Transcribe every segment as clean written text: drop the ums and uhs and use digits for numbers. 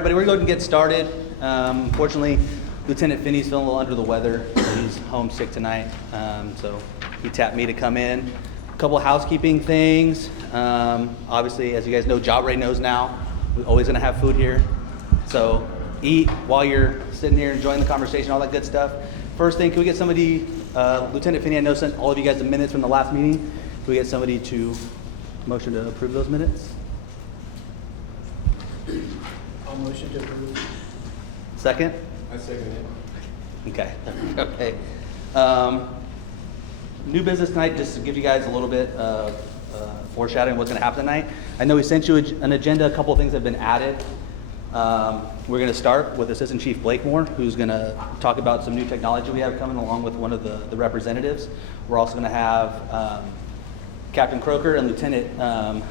Everybody, we're going to get started. Unfortunately, Lieutenant Finney's feeling a little under the weather. He's homesick tonight, so he tapped me to come in. A couple of housekeeping things. Obviously, as you guys know, Job Ray knows now, we're always going to have food here. So eat while you're sitting here enjoying the conversation, all that good stuff. First thing, can we get somebody, Lieutenant Finney, I know sent all of you guys the minutes from the last meeting. Can we get somebody to motion to approve those minutes? I'll motion to approve. Second? I second it. Okay. Okay. New business tonight, just to give you guys a little bit of foreshadowing what's going to happen tonight. I know we sent you an agenda. A couple of things have been added. We're going to start with Assistant Chief Blakemore, who's going to talk about some new technology we have coming along with one of the representatives. We're also going to have Captain Croker and Lieutenant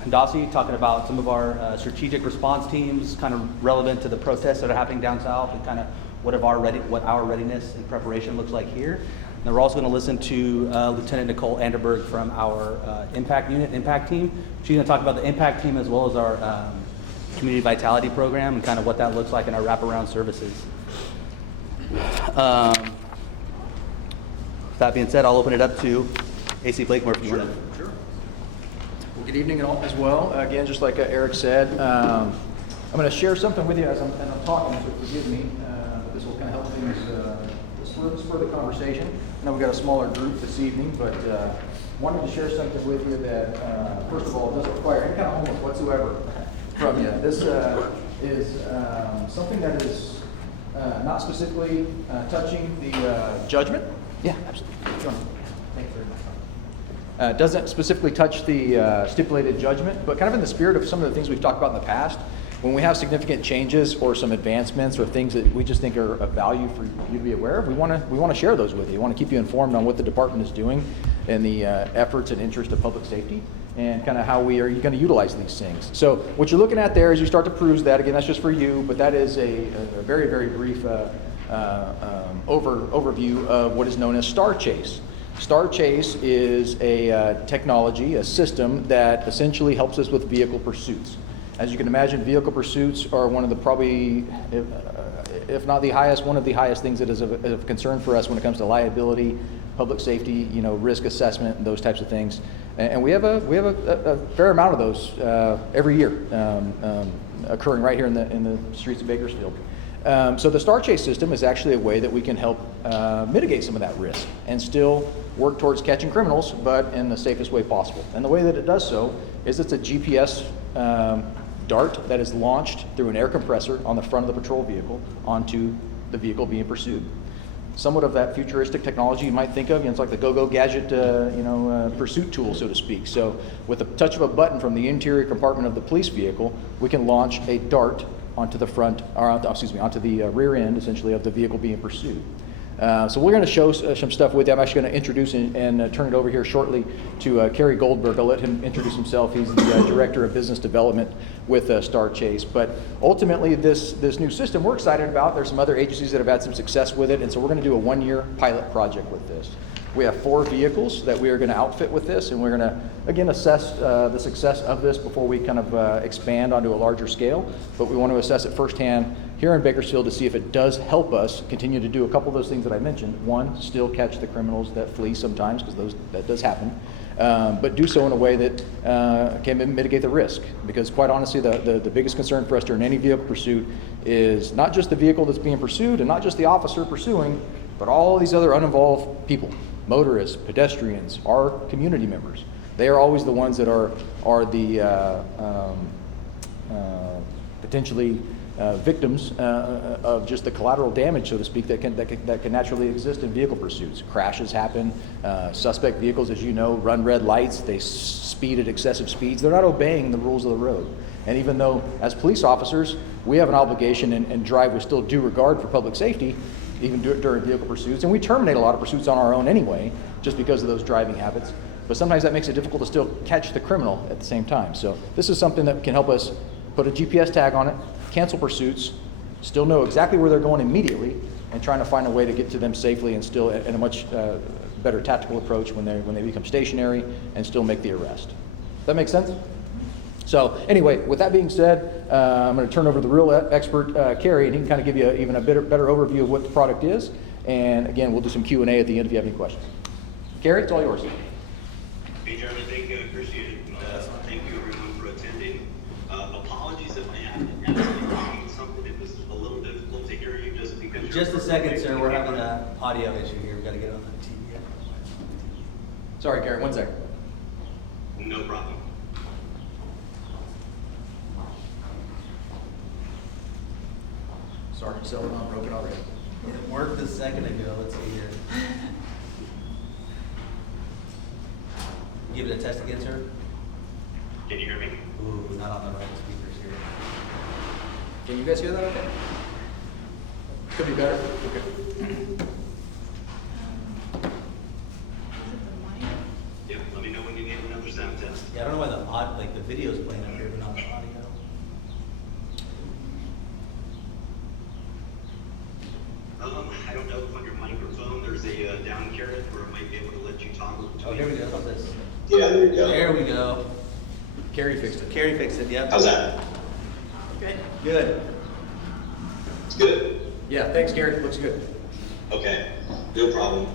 Dossie talking about some of our strategic response teams, kind of relevant to the protests that are happening down south, and kind of what our readiness and preparation looks like here. And then we're also going to listen to Lieutenant Nicole Anderberg from our Impact team. She's going to talk about the Impact team as well as our Community Vitality program and kind of what that looks like in our wraparound services. That being said, I'll open it up to AC Blakemore if you want to. Well, good evening as well. Again, just like Eric said, I'm going to share something with you as I'm talking, so forgive me. But this will kind of help things spur the conversation. I know we've got a smaller group this evening, but wanted to share something with you that, first of all, doesn't require any kind of homework whatsoever from you. This is something that is not specifically touching the judgment. Yeah, absolutely. Thank you very much. Doesn't specifically touch the stipulated judgment, but kind of in the spirit of some of the things we've talked about in the past, when we have significant changes or some advancements or things that we just think are of value for you to be aware of, we want to share those with you. We want to keep you informed on what the department is doing and the efforts and interest of public safety and kind of how we are going to utilize these things. So what you're looking at there as you start to peruse that, again, that's just for you, but that is a very, very brief overview of what is known as Star Chase. Star Chase is a technology, a system that essentially helps us with vehicle pursuits. As you can imagine, vehicle pursuits are one of the probably, if not the highest, one of the highest things that is of concern for us when it comes to liability, public safety, risk assessment, and those types of things. And we have a fair amount of those every year occurring right here in the streets of Bakersfield. So the Star Chase system is actually a way that we can help mitigate some of that risk and still work towards catching criminals, but in the safest way possible. And the way that it does so is it's a GPS dart that is launched through an air compressor on the front of the patrol vehicle onto the vehicle being pursued. Somewhat of that futuristic technology you might think of, it's like the go-go gadget, pursuit tool, so to speak. So with the touch of a button from the interior compartment of the police vehicle, we can launch a dart onto the onto the rear end, essentially, of the vehicle being pursued. So we're going to show some stuff with you. I'm actually going to introduce and turn it over here shortly to Kerry Goldberg. I'll let him introduce himself. He's the Director of Business Development with Star Chase. But ultimately, this new system we're excited about. There's some other agencies that have had some success with it, and so we're going to do a one-year pilot project with this. We have 4 vehicles that we are going to outfit with this, and we're going to, again, assess the success of this before we kind of expand onto a larger scale. But we want to assess it firsthand here in Bakersfield to see if it does help us continue to do a couple of those things that I mentioned. One, still catch the criminals that flee sometimes, because that does happen, but do so in a way that can mitigate the risk. Because quite honestly, the biggest concern for us during any vehicle pursuit is not just the vehicle that's being pursued and not just the officer pursuing, but all these other uninvolved people. Motorists, pedestrians, our community members. They are always the ones that are the potentially victims of just the collateral damage, so to speak, that can naturally exist in vehicle pursuits. Crashes happen. Suspect vehicles, as you know, run red lights. They speed at excessive speeds. They're not obeying the rules of the road. And even though, as police officers, we have an obligation and drive with still due regard for public safety, even during vehicle pursuits, and we terminate a lot of pursuits on our own anyway, just because of those driving habits. But sometimes that makes it difficult to still catch the criminal at the same time. So this is something that can help us put a GPS tag on it, cancel pursuits, still know exactly where they're going immediately, and trying to find a way to get to them safely and still in a much better tactical approach when they become stationary and still make the arrest. Does that make sense? So anyway, with that being said, I'm going to turn over to the real expert, Kerry, and he can kind of give you even a better overview of what the product is. And again, we'll do some Q&A at the end if you have any questions. Kerry, it's all yours. Hey, Jeremy, thank you. I appreciate it. Thank you, everyone, for attending. Apologies if I have to repeat something. It was a little difficult to hear you just because you're... Just a second, sir. We're having an audio issue here. We've got to get on the TV. Sorry, Kerry, 1 second. No problem. Sorry, cell phone broken already. It worked a second ago. Let's see here. Give it a test again, sir. Can you hear me? Ooh, not on the right speakers here. Can you guys hear that okay? Could be better. Okay. Yeah, let me know when you need another sound test. Yeah, I don't know why the video's playing up here, but not the audio. I don't know if on your microphone there's a down caret where it might be able to let you toggle between. Oh, here we go. How's this? Yeah, there you go. There we go. Kerry fixed it. Kerry fixed it. Yep. How's that? Okay. Good. It's good. Yeah, thanks, Kerry. Looks good. Okay, no problem.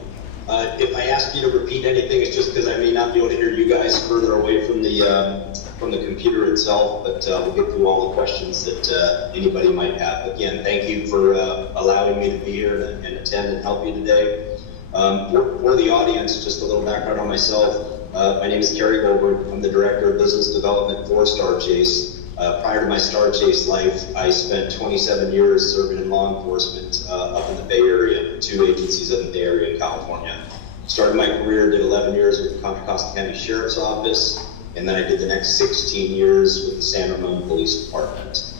If I ask you to repeat anything, it's just because I may not be able to hear you guys further away from the computer itself, but we'll get through all the questions that anybody might have. Again, thank you for allowing me to be here and attend and help you today. For the audience, just a little background on myself. My name is Kerry Goldberg. I'm the Director of Business Development for StarChase. Prior to my StarChase life, I spent 27 years serving in law enforcement up in the Bay Area, 2 agencies up in the Bay Area in California. Started my career, did 11 years with the Contra Costa County Sheriff's Office, and then I did the next 16 years with the San Ramon Police Department.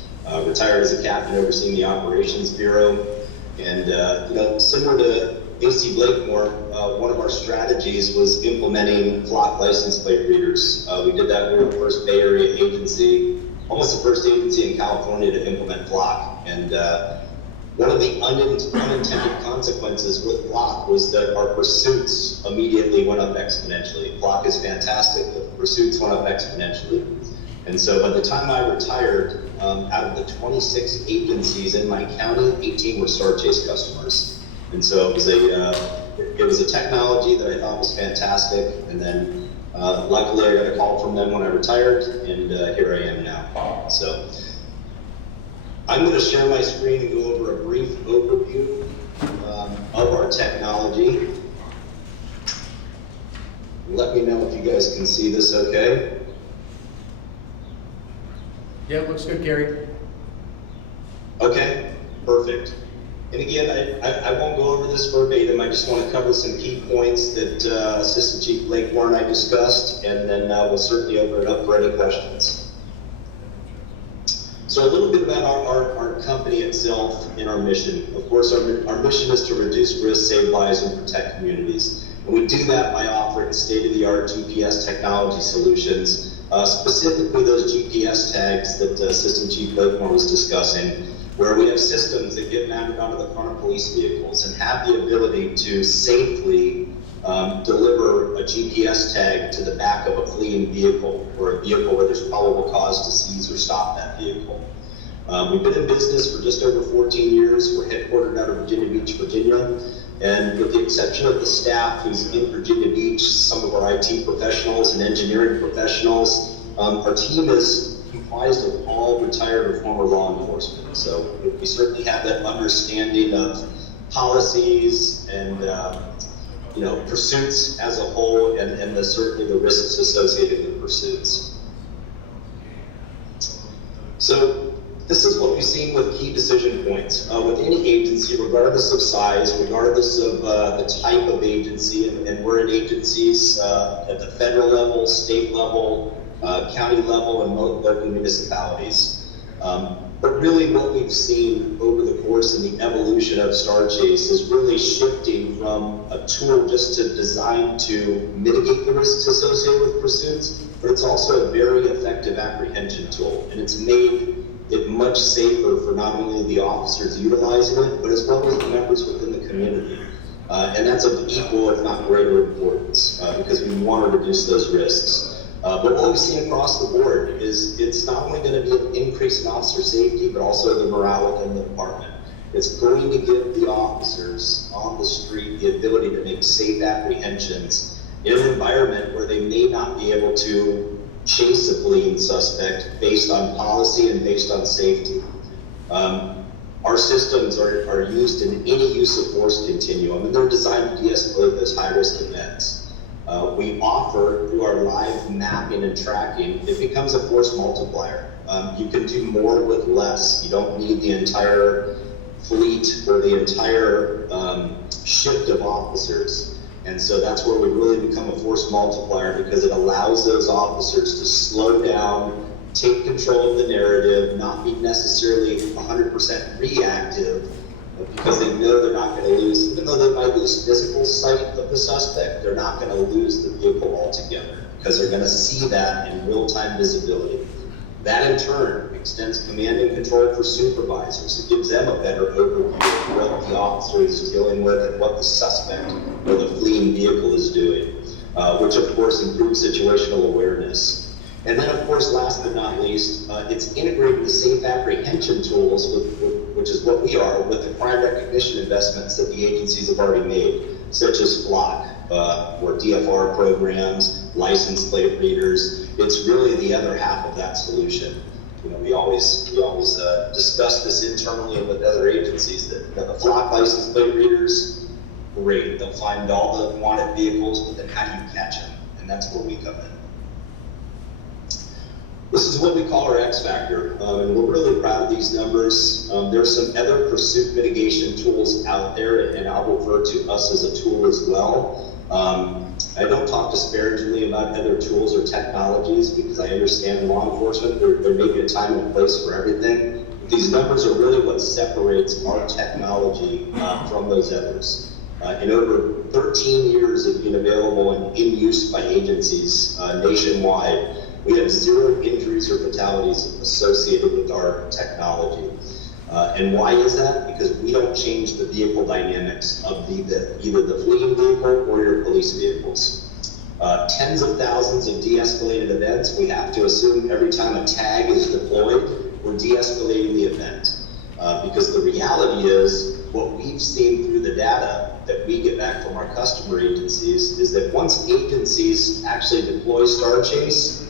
Retired as a captain overseeing the Operations Bureau, and similar to AC Blakemore, one of our strategies was implementing flock license plate readers. We did that. We were the first Bay Area agency, almost the first agency in California to implement flock. And one of the unintended consequences with flock was that our pursuits immediately went up exponentially. Flock is fantastic, but the pursuits went up exponentially. And so by the time I retired, out of the 26 agencies in my county, 18 were StarChase customers. And so it was a technology that I thought was fantastic. And then luckily I got a call from them when I retired, and here I am now. So I'm going to share my screen and go over a brief overview of our technology. Let me know if you guys can see this okay. Yeah, it looks good, Kerry. Okay, perfect. And again, I won't go over this verbatim. I just want to cover some key points that Assistant Chief Blakemore and I discussed, and then we'll certainly open it up for any questions. So a little bit about our company itself and our mission. Of course, our mission is to reduce risk, save lives, and protect communities. And we do that by offering state-of-the-art GPS technology solutions, specifically those GPS tags that Assistant Chief Blakemore was discussing, where we have systems that get mounted onto the front of police vehicles and have the ability to safely deliver a GPS tag to the back of a fleeing vehicle, or a vehicle where there's probable cause to seize or stop that vehicle. We've been in business for just over 14 years. We're headquartered out of Virginia Beach, Virginia. And with the exception of the staff who's in Virginia Beach, some of our IT professionals and engineering professionals, our team is comprised of all retired or former law enforcement. So we certainly have that understanding of policies and pursuits as a whole, and certainly the risks associated with pursuits. So this is what we've seen with key decision points. With any agency, regardless of size, regardless of the type of agency, and we're in agencies at the federal level, state level, county level, and local municipalities. But really what we've seen over the course and the evolution of StarChase is really shifting from a tool just to design to mitigate the risks associated with pursuits, but it's also a very effective apprehension tool. And it's made it much safer for not only the officers utilizing it, but as well as the members within the community. And that's of equal, if not greater, importance because we want to reduce those risks. But what we've seen across the board is it's not only going to be an increase in officer safety, but also the morale within the department. It's going to give the officers on the street the ability to make safe apprehensions in an environment where they may not be able to chase a fleeing suspect based on policy and based on safety. Our systems are used in any use of force continuum, and they're designed to de-escalate those high-risk events. We offer, through our live mapping and tracking, it becomes a force multiplier. You can do more with less. You don't need the entire fleet or the entire shift of officers. And so that's where we really become a force multiplier, because it allows those officers to slow down, take control of the narrative, not be necessarily 100% reactive, because they know they're not going to lose, even though they might lose physical sight of the suspect, they're not going to lose the vehicle altogether, because they're going to see that in real-time visibility. That in turn extends command and control for supervisors. It gives them a better overview of what the officer is dealing with and what the suspect or the fleeing vehicle is doing, which of course improves situational awareness. And then, of course, last but not least, it's integrating the safe apprehension tools, which is what we are, with the crime recognition investments that the agencies have already made, such as FLOC, or DFR programs, license plate readers. It's really the other half of that solution. You know, we always discuss this internally and with other agencies that the FLOC license plate readers, great, they'll find all the wanted vehicles, but then how do you catch them? And that's where we come in. This is what we call our X factor, and we're really proud of these numbers. There's some other pursuit mitigation tools out there, and I'll refer to us as a tool as well. I don't talk disparagingly about other tools or technologies, because I understand law enforcement, there may be a time and a place for everything. But these numbers are really what separates our technology from those others. In over 13 years of being available and in use by agencies nationwide, we have 0 injuries or fatalities associated with our technology. And why is that? Because we don't change the vehicle dynamics of either the fleeing vehicle or your police vehicles. Tens of thousands of de-escalated events, we have to assume every time a tag is deployed, we're de-escalating the event. Because the reality is, what we've seen through the data that we get back from our customer agencies is that once agencies actually deploy Star Chase,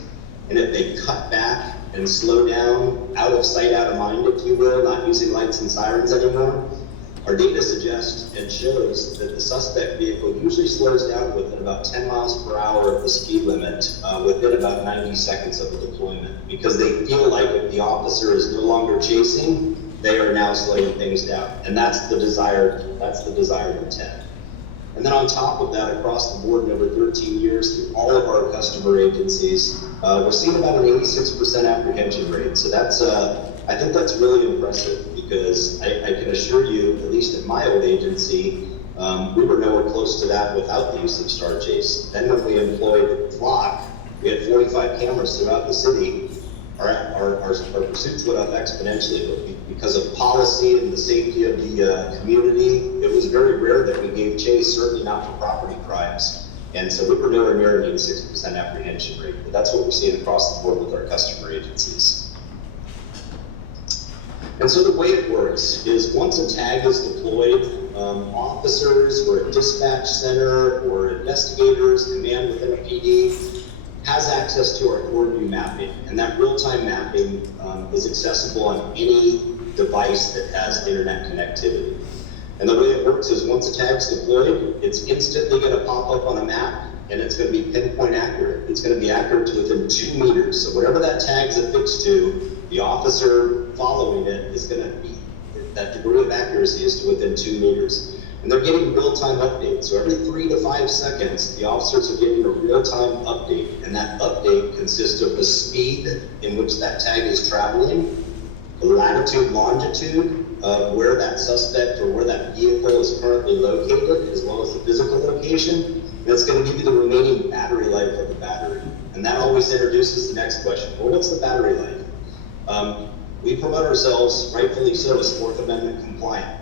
and if they cut back and slow down, out of sight, out of mind, if you will, not using lights and sirens anymore, our data suggests and shows that the suspect vehicle usually slows down within about 10 miles per hour of the speed limit within about 90 seconds of the deployment, because they feel like if the officer is no longer chasing, they are now slowing things down. And that's the desired intent. And then on top of that, across the board in over 13 years, through all of our customer agencies, we're seeing about an 86% apprehension rate. So that's, I think that's really impressive, because I can assure you, at least at my old agency, we were nowhere close to that without the use of Star Chase. Then when we employed FLOC, we had 45 cameras throughout the city. Our pursuits went up exponentially, but because of policy and the safety of the community, it was very rare that we gave chase, certainly not for property crimes. And so we were nowhere near an 86% apprehension rate, but that's what we're seeing across the board with our customer agencies. And so the way it works is once a tag is deployed, officers or a dispatch center or investigators, command within a PD, has access to our CoreView mapping, and that real-time mapping is accessible on any device that has internet connectivity. And the way it works is once a tag's deployed, it's instantly going to pop up on a map, and it's going to be pinpoint accurate. It's going to be accurate to within 2 meters. So whatever that tag's affixed to, the officer following it is going to be, that degree of accuracy is to within 2 meters. And they're getting real-time updates. So every 3 to 5 seconds, the officers are getting a real-time update. And that update consists of the speed in which that tag is traveling, the latitude, longitude of where that suspect or where that vehicle is currently located, as well as the physical location. And it's going to give you the remaining battery life of the battery. And that always introduces the next question. Well, what's the battery life? We promote ourselves, rightfully so, as Fourth Amendment compliant.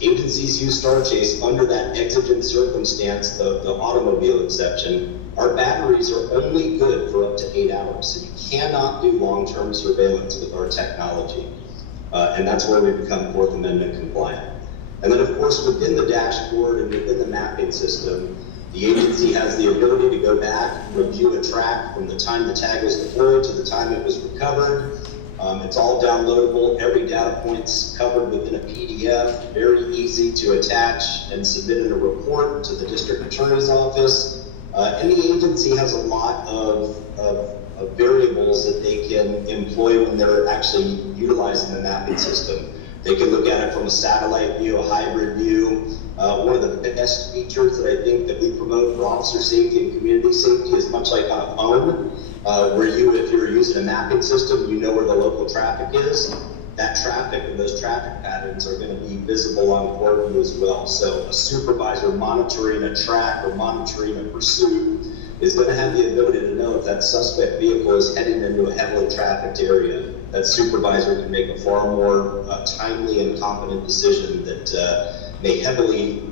Agencies use Star Chase under that exigent circumstance, the automobile exception, our batteries are only good for up to 8 hours. So you cannot do long-term surveillance with our technology. And that's where we become Fourth Amendment compliant. And then of course, within the dashboard and within the mapping system, the agency has the ability to go back, review a track from the time the tag was deployed to the time it was recovered. It's all downloadable. Every data point's covered within a PDF, very easy to attach and submit in a report to the district attorney's office. And the agency has a lot of variables that they can employ when they're actually utilizing the mapping system. They can look at it from a satellite view, a hybrid view. One of the best features that I think that we promote for officer safety and community safety is much like on a phone, where if you're using a mapping system, you know where the local traffic is. That traffic and those traffic patterns are going to be visible on CoreView as well. So a supervisor monitoring a track or monitoring a pursuit is going to have the ability to know if that suspect vehicle is heading into a heavily trafficked area. That supervisor can make a far more timely and competent decision that may heavily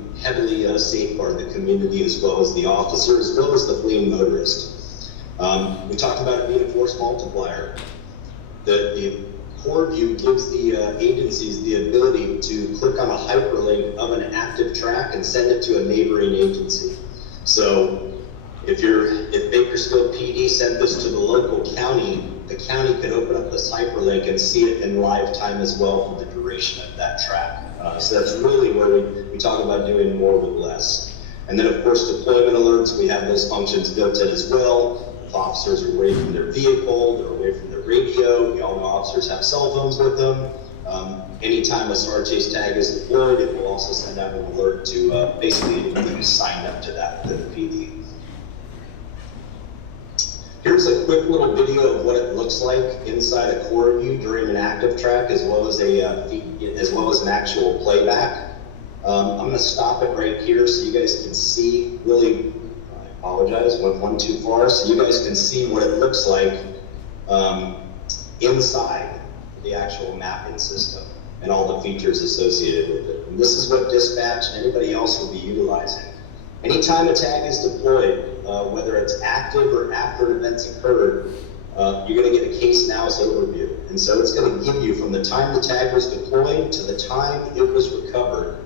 safeguard the community as well as the officer, as well as the fleeing motorist. We talked about it being a force multiplier. The CoreView gives the agencies the ability to click on a hyperlink of an active track and send it to a neighboring agency. So if Bakersfield PD sent this to the local county, the county could open up this hyperlink and see it in live time as well for the duration of that track. So that's really where we talk about doing more with less. And then of course, deployment alerts, we have those functions built in as well. If officers are away from their vehicle, they're away from their radio, we all know officers have cell phones with them. Anytime a STAR Chase tag is deployed, it will also send out an alert to basically anyone who's signed up to that within the PD. Here's a quick little video of what it looks like inside a CoreView during an active track, as well as an actual playback. I'm going to stop it right here so you guys can see. Really, I apologize, went one too far. So you guys can see what it looks like inside the actual mapping system and all the features associated with it. And this is what dispatch and anybody else will be utilizing. Anytime a tag is deployed, whether it's active or after an event's occurred, you're going to get a case now's overview. And so it's going to give you from the time the tag was deployed to the time it was recovered,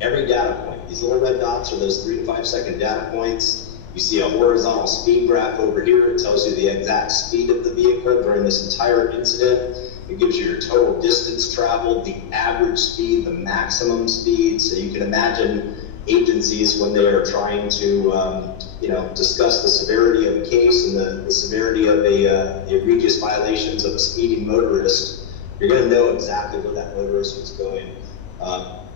every data point. These little red dots are those 3 to 5 second data points. You see a horizontal speed graph over here. It tells you the exact speed of the vehicle during this entire incident. It gives you your total distance traveled, the average speed, the maximum speed. So you can imagine agencies when they are trying to discuss the severity of a case and the severity of the egregious violations of a speeding motorist, you're going to know exactly where that motorist was going.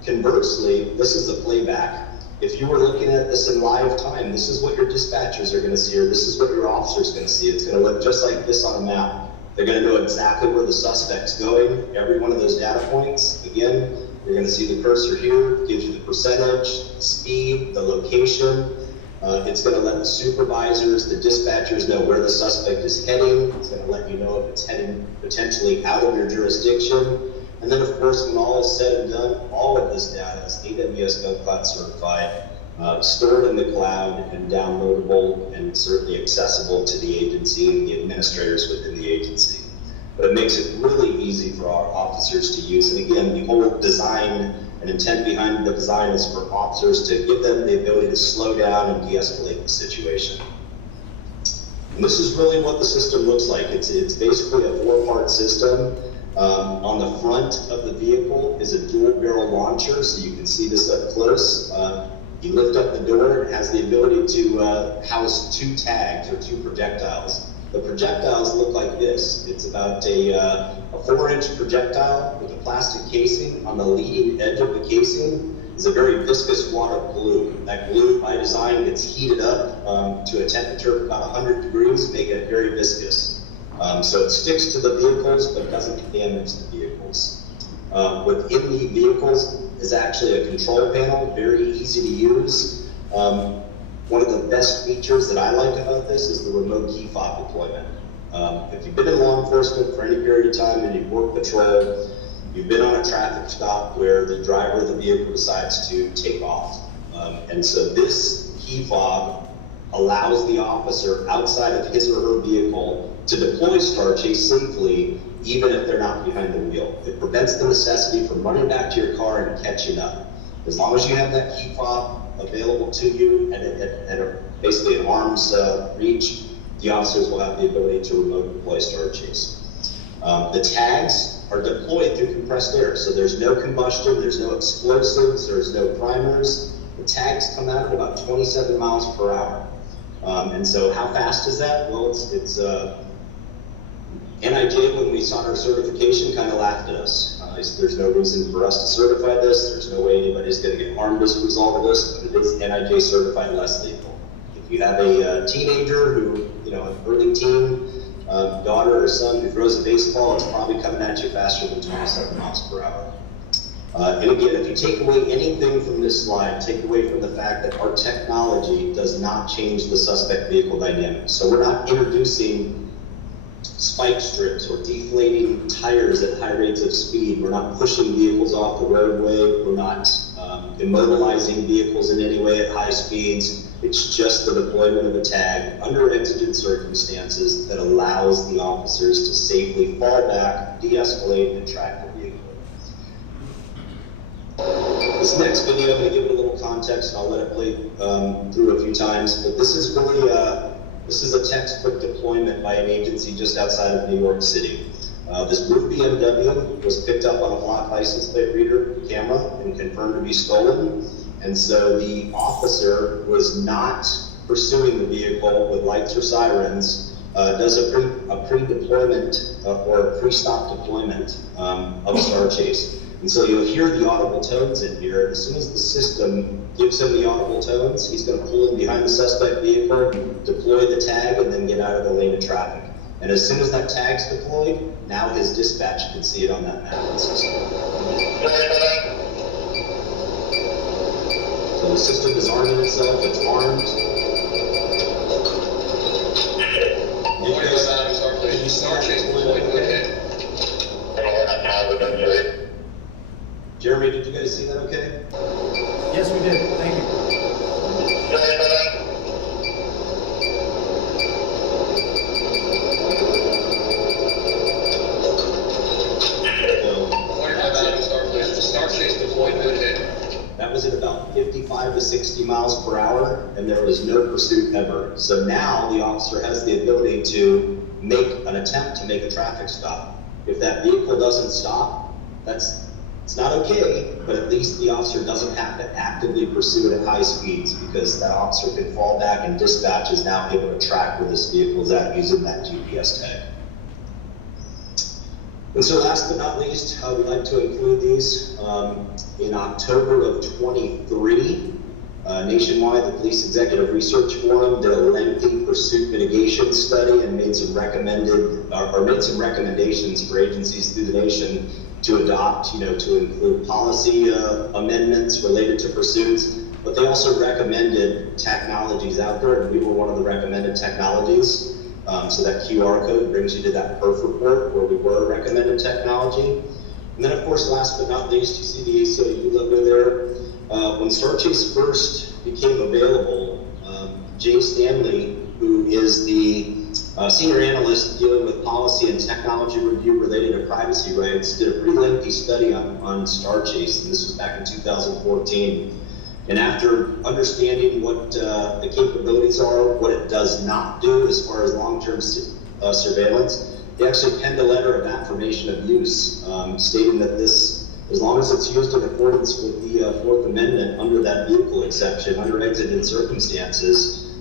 Conversely, this is the playback. If you were looking at this in live time, this is what your dispatchers are going to see, or this is what your officer is going to see. It's going to look just like this on a map. They're going to know exactly where the suspect's going, every one of those data points. Again, you're going to see the cursor here, gives you the percentage, the speed, the location. It's going to let the supervisors, the dispatchers know where the suspect is heading. It's going to let you know if it's heading potentially out of your jurisdiction. And then, of course, when all is said and done, all of this data is AWS GovCloud certified, stored in the cloud and downloadable and certainly accessible to the agency and the administrators within the agency. But it makes it really easy for our officers to use. And again, the whole design and intent behind the design is for officers to give them the ability to slow down and de-escalate the situation. And this is really what the system looks like. It's basically a 4-part system. On the front of the vehicle is a dual barrel launcher, so you can see this up close. You lift up the door, it has the ability to house 2 tags or 2 projectiles. The projectiles look like this. It's about a 4-inch projectile with a plastic casing. On the leading edge of the casing is a very viscous wad of glue. That glue, by design, gets heated up to a temperature of about 100 degrees, making it very viscous. So it sticks to the vehicles, but doesn't damage the vehicles. Within the vehicles is actually a control panel, very easy to use. One of the best features that I like about this is the remote key fob deployment. If you've been in law enforcement for any period of time and you've worked patrol, you've been on a traffic stop where the driver of the vehicle decides to take off. And so this key fob allows the officer outside of his or her vehicle to deploy Star Chase safely, even if they're not behind the wheel. It prevents the necessity from running back to your car and catching up. As long as you have that key fob available to you and basically at arm's reach, the officers will have the ability to remote deploy Star Chase. The tags are deployed through compressed air, so there's no combustion, there's no explosives, there's no primers. The tags come out at about 27 miles per hour. And so how fast is that? Well, it's NIJ, when we sought our certification, kind of laughed at us. There's no reason for us to certify this. There's no way anybody's going to get harmed as a result of this, but it is NIJ certified less lethal. If you have a teenager who, an early teen, daughter or son who throws a baseball, it's probably coming at you faster than 27 miles per hour. And again, if you take away anything from this slide, take away from the fact that our technology does not change the suspect vehicle dynamics. So we're not introducing spike strips or deflating tires at high rates of speed. We're not pushing vehicles off the roadway. We're not immobilizing vehicles in any way at high speeds. It's just the deployment of a tag under exigent circumstances that allows the officers to safely fall back, de-escalate, and track the vehicle. This next video, I'm going to give it a little context, and I'll let it play through a few times, but this is really this is a textbook deployment by an agency just outside of New York City. This blue BMW was picked up on a block license plate reader camera and confirmed to be stolen. And so the officer was not pursuing the vehicle with lights or sirens, does a pre-deployment or a pre-stop deployment of Star Chase. And so you'll hear the audible tones in here. As soon as the system gives him the audible tones, he's going to pull in behind the suspect vehicle, deploy the tag, and then get out of the lane of traffic. And as soon as that tag's deployed, now his dispatch can see it on that mapping system. So the system is arming itself, it's armed. Jeremy, did you guys see that okay? Yes, we did. Thank you. That was at about 55 to 60 miles per hour, and there was no pursuit ever. So now the officer has the ability to make an attempt to make a traffic stop. If that vehicle doesn't stop, it's not okay, but at least the officer doesn't have to actively pursue it at high speeds, because that officer can fall back and dispatch is now able to track where this vehicle is at using that GPS tag. And so last but not least, we'd like to include these. In October of 23, nationwide, the Police Executive Research Forum did a lengthy pursuit mitigation study and made some recommendations for agencies through the nation to adopt, to include policy amendments related to pursuits, but they also recommended technologies out there, and we were one of the recommended technologies. So that QR code brings you to that perf report where we were recommended technology. And then, of course, last but not least, you see the ACLU logo there. When Star Chase first became available, Jay Stanley, who is the senior analyst dealing with policy and technology review related to privacy rights, did a pretty lengthy study on Star Chase, and this was back in 2014. And after understanding what the capabilities are, what it does not do as far as long-term surveillance, he actually penned a letter of affirmation of use, stating that this, as long as it's used in accordance with the Fourth Amendment under that vehicle exception, under exigent circumstances,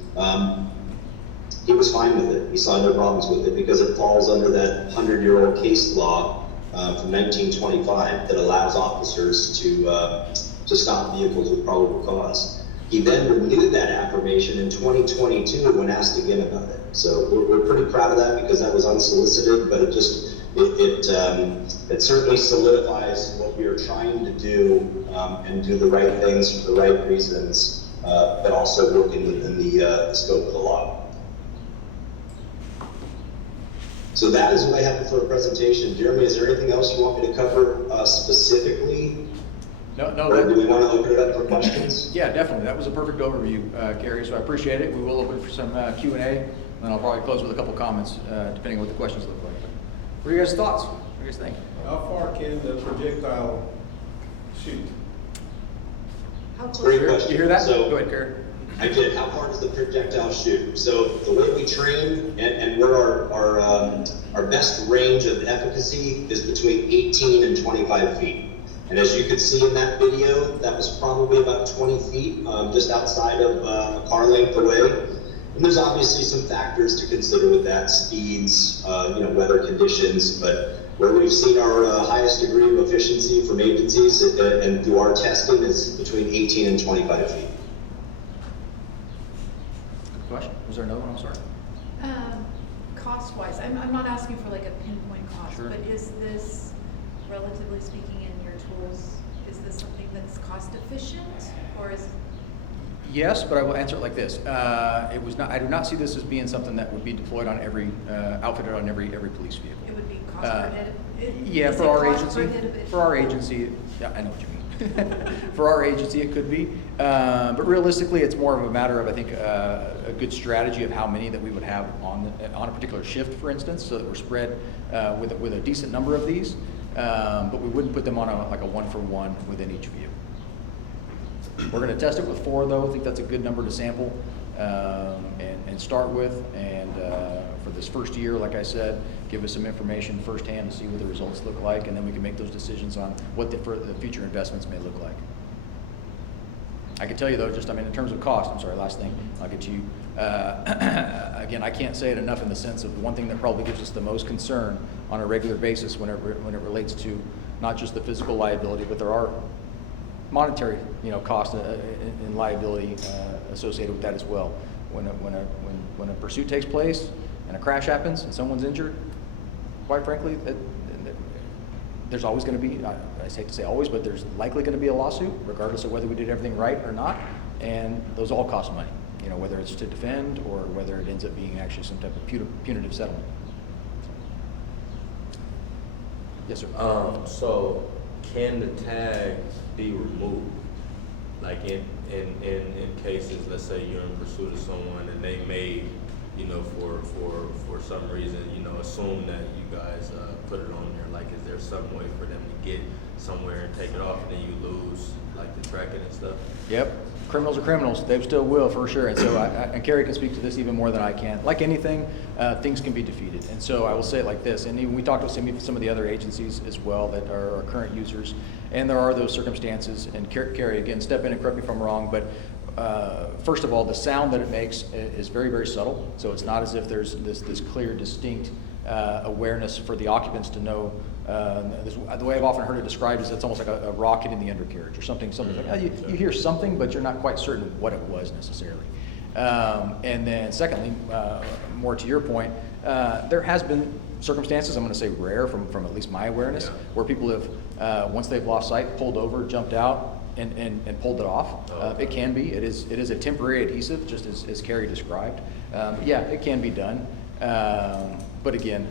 he was fine with it. He saw no problems with it because it falls under that 100-year-old case law from 1925 that allows officers to stop vehicles with probable cause. He then renewed that affirmation in 2022 when asked again about it. So we're pretty proud of that because that was unsolicited, but it certainly solidifies what we are trying to do and do the right things for the right reasons, but also working within the scope of the law. So that is what I have for a presentation. Jeremy, is there anything else you want me to cover specifically? Or do we want to open it up for questions? Yeah, definitely. That was a perfect overview, Gary, so I appreciate it. We will open for some Q&A, and then I'll probably close with a couple comments, depending on what the questions look like. What are your guys' thoughts? What do you guys think? How far can the projectile shoot? How close? Great You question. hear that? So- Go ahead, Gary. I did. How far does the projectile shoot? So the way we train and where our best range of efficacy is between 18 and 25 feet. And as you could see in that video, that was probably about 20 feet, just outside of a car length away. And there's obviously some factors to consider with that, speeds, weather conditions, but where we've seen our highest degree of efficiency from agencies and through our testing is between 18 and 25 feet. Good question. Was there another one? I'm sorry. Cost-wise, I'm not asking for like a pinpoint cost, Sure. but is this, relatively speaking, in your tools, is this something that's cost efficient, or is? Yes, but I will answer it like this. It was not. I do not see this as being something that would be deployed on every, outfitted on every police vehicle. It would be cost prohibitive? Yeah, Is for it our cost agency. prohibitive? For our agency, yeah, I know what you mean. For our agency, it could be. But realistically, it's more of a matter of, I think, a good strategy of how many that we would have on a particular shift, for instance, so that we're spread with a decent number of these. But we wouldn't put them on like a one-for-one within each vehicle. We're going to test it with 4, though. I think that's a good number to sample and start with. And for this first year, like I said, give us some information firsthand to see what the results look like, and then we can make those decisions on what the future investments may look like. I can tell you, though, in terms of cost, I'm sorry, last thing, I'll get to you. Again, I can't say it enough in the sense of the one thing that probably gives us the most concern on a regular basis when it relates to not just the physical liability, but there are monetary, cost and liability associated with that as well. When a pursuit takes place and a crash happens and someone's injured, quite frankly, there's always going to be, I hate to say always, but there's likely going to be a lawsuit, regardless of whether we did everything right or not, and those all cost money. Whether it's to defend or whether it ends up being actually some type of punitive settlement. Yes, sir. So can the tag be removed? Like in cases, let's say you're in pursuit of someone and they may, for some reason, assume that you guys put it on there. Like, is there some way for them to get somewhere and take it off, and then you lose like the tracking and stuff? Yep. Criminals are criminals. They still will, for sure. And so, and Carrie can speak to this even more than I can. Like anything, things can be defeated. And so I will say it like this, and even we talked with some of the other agencies as well that are our current users, and there are those circumstances, and Carrie, again, step in and correct me if I'm wrong, but first of all, the sound that it makes is very, very subtle. So it's not as if there's this clear, distinct awareness for the occupants to know. The way I've often heard it described is it's almost like a rocket in the undercarriage or something like you hear something, but you're not quite certain what it was necessarily. And then secondly, more to your point, there has been circumstances, I'm going to say rare from at least my awareness, where people have, once they've lost sight, pulled over, jumped out, and pulled it off. It can be. It is a temporary adhesive, just as Carrie described. Yeah, it can be done. But again,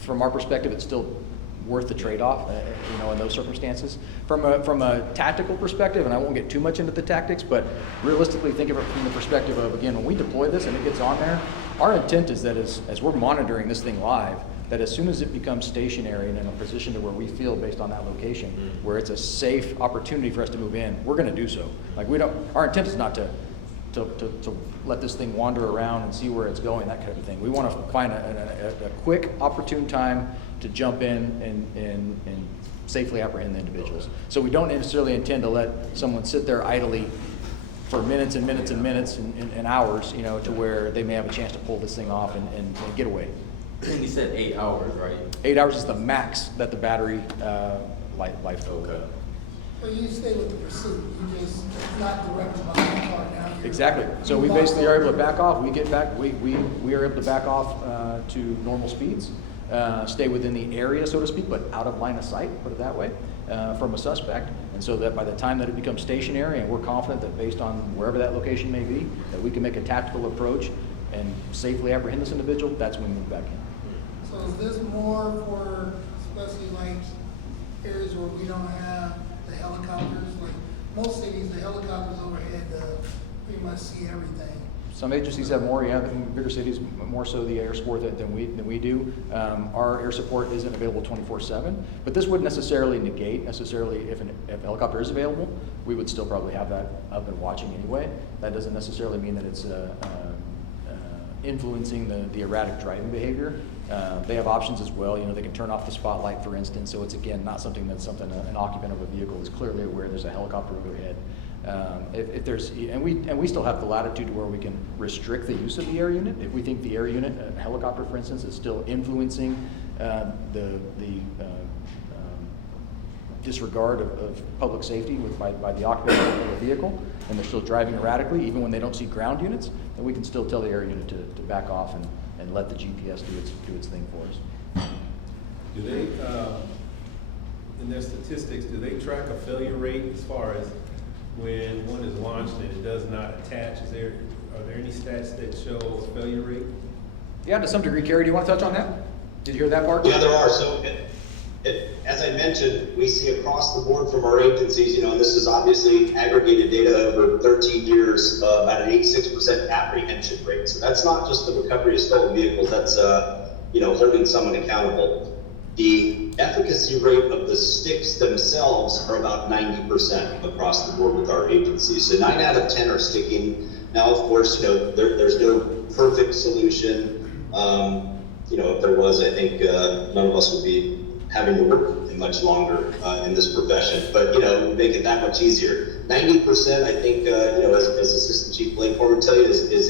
from our perspective, it's still worth the trade-off, in those circumstances. From a tactical perspective, and I won't get too much into the tactics, but realistically, think of it from the perspective of, again, when we deploy this and it gets on there, our intent is that as we're monitoring this thing live, that as soon as it becomes stationary and in a position to where we feel based on that location, where it's a safe opportunity for us to move in, we're going to do so. Like our intent is not to let this thing wander around and see where it's going, that kind of thing. We want to find a quick, opportune time to jump in and safely apprehend the individuals. So we don't necessarily intend to let someone sit there idly for minutes and minutes and minutes and hours, to where they may have a chance to pull this thing off and get away. I think you said 8 hours, right? 8 hours is the max that the battery life. Okay. Well, you stay with the pursuit, it's not directed behind the car now. Exactly. So we basically are able to back off. We get back. We are able to back off to normal speeds, stay within the area, so to speak, but out of line of sight. Put it that way, from a suspect, and so that by the time that it becomes stationary, and we're confident that based on wherever that location may be, that we can make a tactical approach and safely apprehend this individual. That's when we move back in. So is this more for, especially like areas where we don't have the helicopters, like most cities, the helicopters overhead, pretty much see everything. Some agencies have more, yeah, bigger cities, more so the air support than we do. Our air support isn't available 24/7, but this wouldn't necessarily negate if a helicopter is available, we would still probably have that up and watching anyway. That doesn't necessarily mean that it's influencing the erratic driving behavior. They have options as well. You know, they can turn off the spotlight, for instance. So it's again not something an occupant of a vehicle is clearly aware there's a helicopter overhead. If there's and we still have the latitude where we can restrict the use of the air unit if we think the air unit, a helicopter for instance, is still influencing the disregard of public safety by the occupant of the vehicle, and they're still driving erratically even when they don't see ground units, then we can still tell the air unit to back off and let the GPS do its thing for us. Do they, in their statistics, do they track a failure rate as far as when one is launched and it does not attach? Are there any stats that show a failure rate? Yeah, to some degree. Carrie, do you want to touch on that? Did you hear that part? Yeah, there are. So, as I mentioned, we see across the board from our agencies, and this is obviously aggregated data over 13 years, about an 86% apprehension rate. So that's not just the recovery of stolen vehicles, that's, holding someone accountable. The efficacy rate of the sticks themselves are about 90% across the board with our agencies. So 9 out of 10 are sticking. Now, of course, there's no perfect solution. If there was, I think none of us would be having to work much longer in this profession, but make it that much easier. 90%, I think, as Assistant Chief Blakemore would tell you, is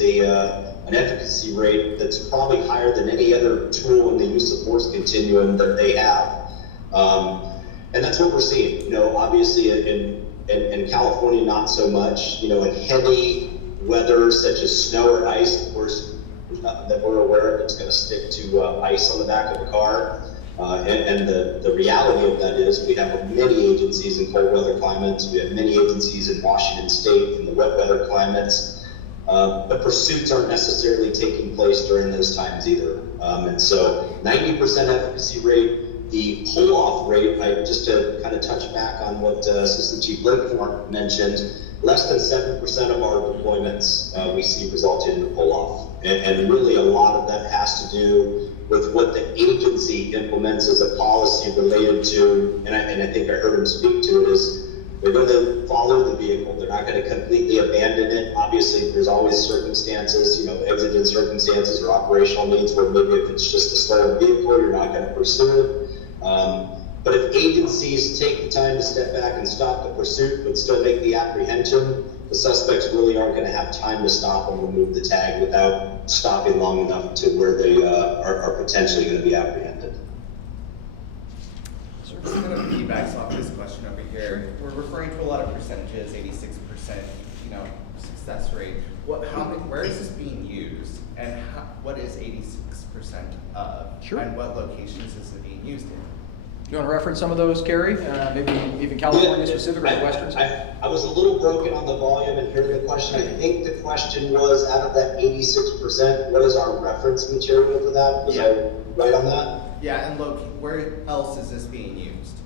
an efficacy rate that's probably higher than any other tool in the use of force continuum that they have, and that's what we're seeing. Obviously in California, not so much. In heavy weather such as snow or ice, of course, there's nothing that we're aware of that's going to stick to ice on the back of a car. And the reality of that is we have many agencies in cold weather climates. We have many agencies in Washington State in the wet weather climates. But pursuits aren't necessarily taking place during those times either. And so 90% efficacy rate, the pull-off rate, just to kind of touch back on what Assistant Chief Blakemore mentioned, less than 7% of our deployments we see resulted in a pull-off. And really a lot of that has to do with what the agency implements as a policy related to, and I think I heard him speak to it, is they're going to follow the vehicle. They're not going to completely abandon it. Obviously, there's always circumstances, exigent circumstances or operational needs where maybe if it's just a stolen vehicle, you're not going to pursue it. But if agencies take the time to step back and stop the pursuit but still make the apprehension, the suspects really aren't going to have time to stop and remove the tag without stopping long enough to where they are potentially going to be apprehended. So I'm going to piggyback off this question over here. We're referring to a lot of percentages, 86%, success rate. Where is this being used, and what is 86% of? Sure. And what locations is it being used in? You want to reference some of those, Carrie? Maybe even California specific or Western? I was a little broken on the volume and hearing the question. I think the question was, out of that 86%, what is our reference material for that? Was I right on that? Yeah, and where else is this being used?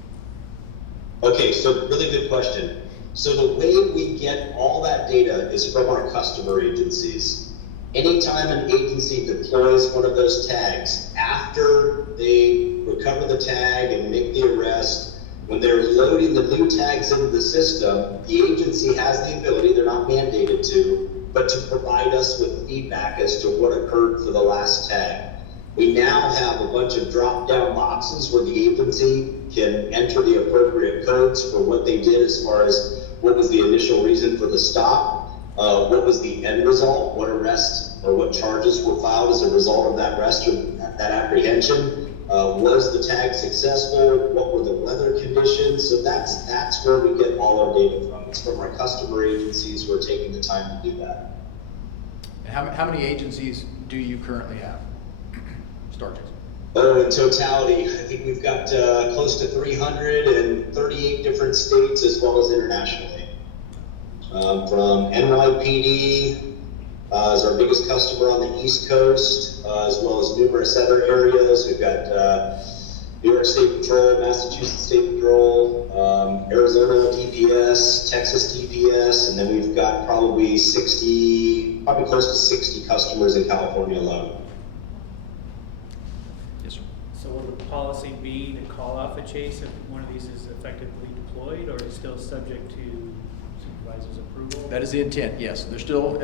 Okay, so really good question. So the way we get all that data is from our customer agencies. Anytime an agency deploys one of those tags, after they recover the tag and make the arrest, when they're loading the new tags into the system, the agency has the ability, they're not mandated to, but to provide us with feedback as to what occurred for the last tag. We now have a bunch of drop-down boxes where the agency can enter the appropriate codes for what they did as far as what was the initial reason for the stop, what was the end result, what arrest or what charges were filed as a result of that arrest or that apprehension, was the tag successful, what were the weather conditions. So that's where we get all our data from. It's from our customer agencies who are taking the time to do that. And how many agencies do you currently have? StarChase. Oh, in totality, I think we've got close to 338 different states as well as internationally. From NYPD is our biggest customer on the East Coast, as well as numerous other areas. We've got New York State Patrol, Massachusetts State Patrol, Arizona DPS, Texas DPS, and then we've got probably close to 60 customers in California alone. Yes, sir. So will the policy be to call off a chase if one of these is effectively deployed, or is it still subject to supervisor's approval? That is the intent, yes. There's still,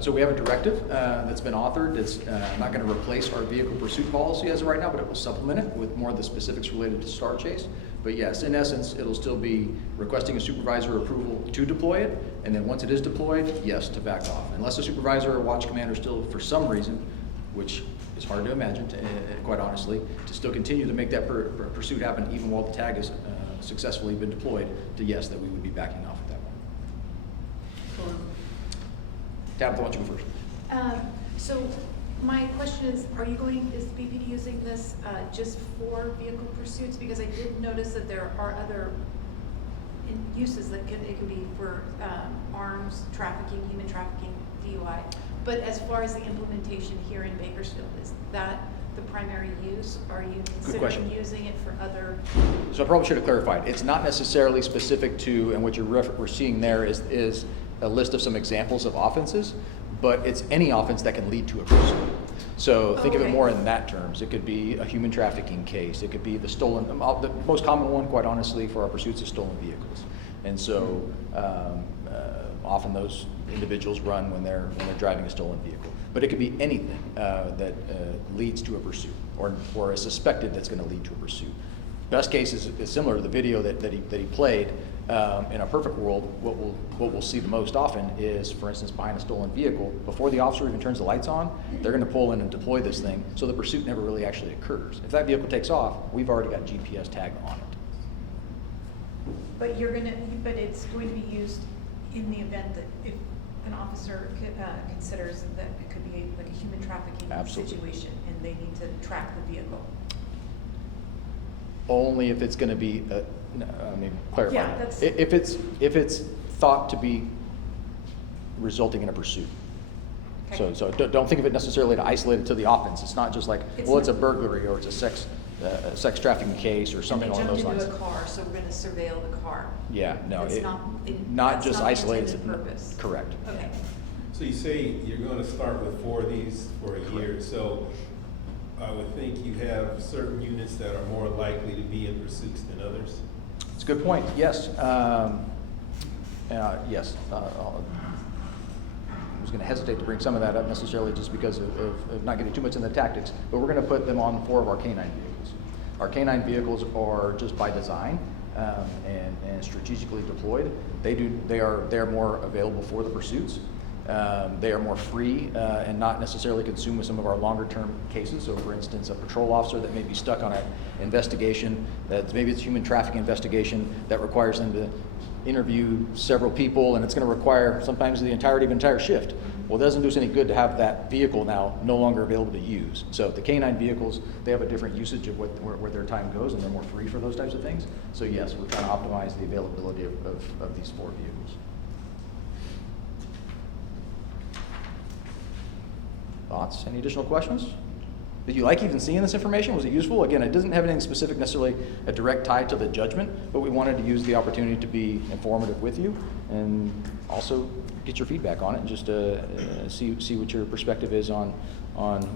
so we have a directive that's been authored that's not going to replace our vehicle pursuit policy as of right now, but it will supplement it with more of the specifics related to Star Chase. But yes, in essence, it'll still be requesting a supervisor approval to deploy it, and then once it is deployed, yes, to back off. Unless the supervisor or watch commander still, for some reason, which is hard to imagine, quite honestly, to still continue to make that pursuit happen even while the tag has successfully been deployed, to yes, that we would be backing off at that point. Tabitha, why don't you go first? So my question is BPD using this just for vehicle pursuits? Because I did notice that there are other uses that it could be for arms trafficking, human trafficking, DUI. But as far as the implementation here in Bakersfield, is that the primary use? Are you question. considering using it for other? So I probably should have clarified. It's not necessarily specific to, and what we're seeing there is a list of some examples of offenses, but it's any offense that can lead to a pursuit. So think of it Okay. more in that terms. It could be a human trafficking case. It could be the most common one, quite honestly, for our pursuits is stolen vehicles. And so often those individuals run when they're driving a stolen vehicle. But it could be anything that leads to a pursuit, or is suspected that's going to lead to a pursuit. Best case is similar to the video that he played. In a perfect world, what we'll see the most often is, for instance, behind a stolen vehicle, before the officer even turns the lights on, they're going to pull in and deploy this thing, so the pursuit never really actually occurs. If that vehicle takes off, we've already got GPS tag on it. But but it's going to be used in the event that if an officer considers that it could be like a human trafficking Absolutely. situation and they need to track the vehicle. Only if it's going to be, let me clarify. Yeah, that. that's- If it's thought to be resulting in a pursuit. Okay. So don't think of it necessarily to isolate it to the offense. It's not just like, It's well, it's a not- burglary or it's a sex trafficking case or something along those And they lines. jumped into a car, so we're going to surveil the car. Yeah, no, It's not that's just not the isolated. intended purpose. Correct. Okay. So you say you're gonna start with 4 of these for a year, so I would think you have certain units that are more likely to be in pursuits than others? It's a good point, yes. Yes. I was going to hesitate to bring some of that up necessarily just because of not getting too much into the tactics, but we're going to put them on 4 of our K-9 vehicles. Our K-9 vehicles are just by design and strategically deployed. They are more available for the pursuits. They are more free and not necessarily consumed with some of our longer term cases. So for instance, a patrol officer that may be stuck on an investigation, maybe it's a human trafficking investigation that requires them to interview several people, and it's going to require sometimes the entirety of an entire shift. Well, it doesn't do us any good to have that vehicle now no longer available to use. So the K-9 vehicles, they have a different usage of where their time goes, and they're more free for those types of things. So yes, we're trying to optimize the availability of these 4 vehicles. Thoughts? Any additional questions? Did you like even seeing this information? Was it useful? Again, it doesn't have anything specific, necessarily a direct tie to the judgment, but we wanted to use the opportunity to be informative with you and also get your feedback on it and just see what your perspective is on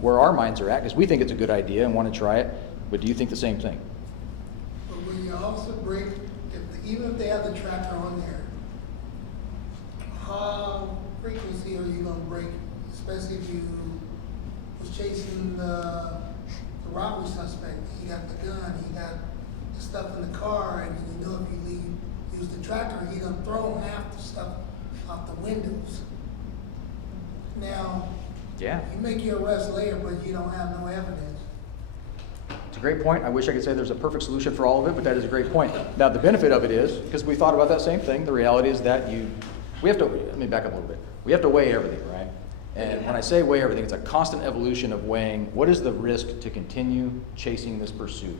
where our minds are at, because we think it's a good idea and want to try it, but do you think the same thing? But when you also break, even if they have the tracker on there, how frequency are you gonna break, especially if you was chasing the robbery suspect? He got the gun, he got the stuff in the car, and you know if you use the tracker, he done thrown half the stuff out the windows. Now, Yeah. you make your arrest later, but you don't have no evidence. It's a great point. I wish I could say there's a perfect solution for all of it, but that is a great point. Now, the benefit of it is, because we thought about that same thing, the reality is that let me back up a little bit. We have to weigh everything, right? And when I say weigh everything, it's a constant evolution of weighing what is the risk to continue chasing this pursuit.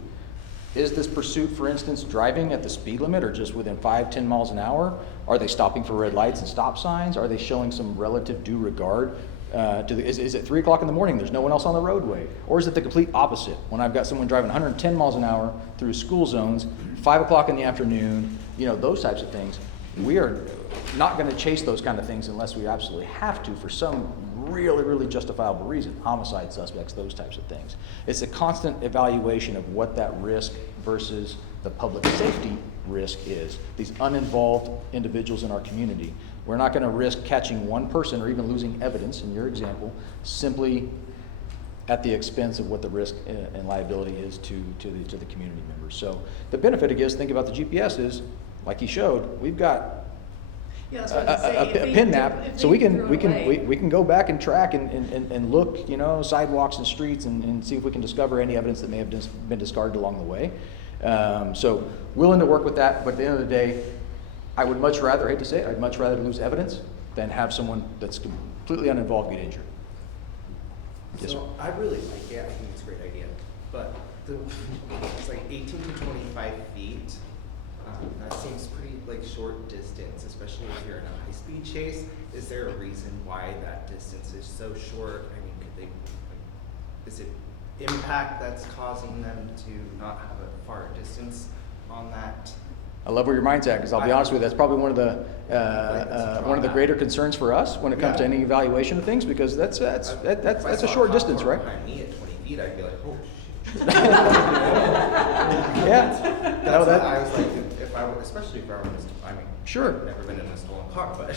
Is this pursuit, for instance, driving at the speed limit or just within 5-10 miles an hour? Are they stopping for red lights and stop signs? Are they showing some relative due regard Is it 3 o'clock in the morning, there's no one else on the roadway? Or is it the complete opposite, when I've got someone driving 110 miles an hour through school zones, 5 o'clock in the afternoon, those types of things? We are not gonna chase those kind of things unless we absolutely have to for some really, really justifiable reason, homicide suspects, those types of things. It's a constant evaluation of what that risk versus the public safety risk is. These uninvolved individuals in our community. We're not gonna risk catching one person or even losing evidence, in your example, simply at the expense of what the risk and liability is to the community members. So the benefit, I guess, think about the GPS is, like he showed, we've got Yeah, that's what I was gonna say. If a they pin do- map, if so they we throw it away- can go back and track and look, sidewalks and streets and see if we can discover any evidence that may have been discarded along the way. So willing to work with that, but at the end of the day, I would much rather, I hate to say it, I'd much rather lose evidence than have someone that's completely uninvolved get injured. Yes, sir. So I really like it, I think it's a great idea, but it's like 18 to 25 feet. That seems pretty like short distance, especially if you're in a high-speed chase. Is there a reason why that distance is so short? I mean, is it impact that's causing them to not have a far distance on that? I love where your mind's at, because I'll be honest with you, that's probably one of the greater concerns for us when it comes to Yeah. any evaluation of things, because that's a short distance, right? Behind me at 20 feet, I'd be like, oh shit. Yeah. That's what I was like, if I were, especially if I were in a, I mean, Sure. I've never been in a stolen car, but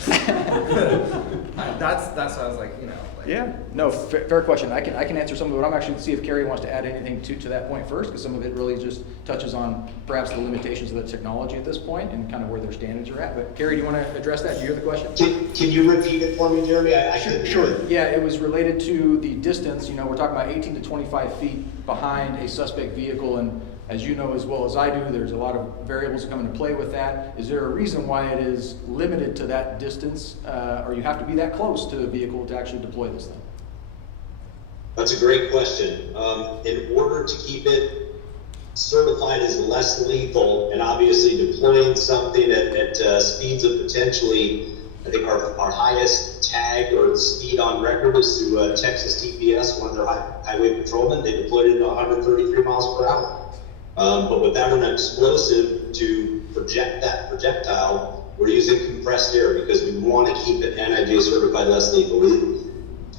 that's what I was like, like. Yeah, no, fair question. I can answer some of it. I'm actually see if Carrie wants to add anything to that point first, because some of it really just touches on perhaps the limitations of the technology at this point and kind of where their standards are at. But Carrie, do you want to address that? Do you hear the question? Can you repeat it for me, Jeremy? I couldn't hear it. Yeah, it was related to the distance. We're talking about 18 to 25 feet behind a suspect vehicle, and as you know as well as I do, there's a lot of variables that come into play with that. Is there a reason why it is limited to that distance, or you have to be that close to the vehicle to actually deploy this thing? That's a great question. In order to keep it certified as less lethal, and obviously deploying something at speeds of potentially, I think our highest tag or speed on record is through Texas TPS, one of their highway patrolmen. They deployed it at 133 miles per hour. But without an explosive to project that projectile, we're using compressed air because we want to keep it NIJ certified less lethal.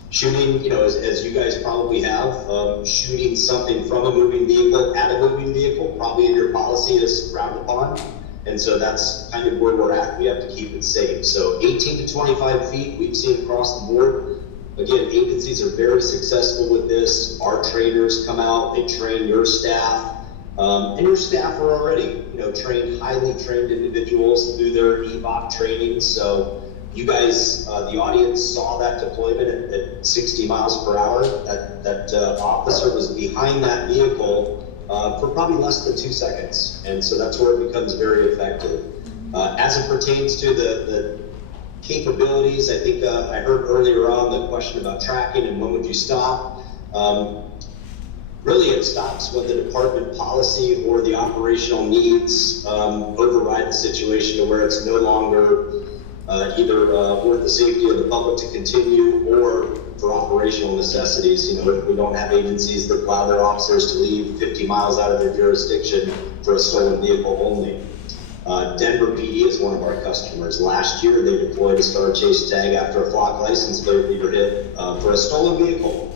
Shooting, as you guys probably have, shooting something from a moving vehicle at a moving vehicle, probably in your policy is frowned upon. And so that's kind of where we're at. We have to keep it safe. So 18 to 25 feet, we've seen across the board. Again, agencies are very successful with this. Our trainers come out, they train your staff. And your staff are already, trained, highly trained individuals through their EVOC training. So you guys, the audience saw that deployment at 60 miles per hour. That officer was behind that vehicle for probably less than 2 seconds. And so that's where it becomes very effective. As it pertains to the capabilities, I think I heard earlier on the question about tracking and when would you stop. Really, it stops when the department policy or the operational needs override the situation to where it's no longer either worth the safety of the public to continue or for operational necessities. We don't have agencies that allow their officers to leave 50 miles out of their jurisdiction for a stolen vehicle only. Denver PD is one of our customers. Last year, they deployed a Star Chase tag after a flock license plate leader hit for a stolen vehicle.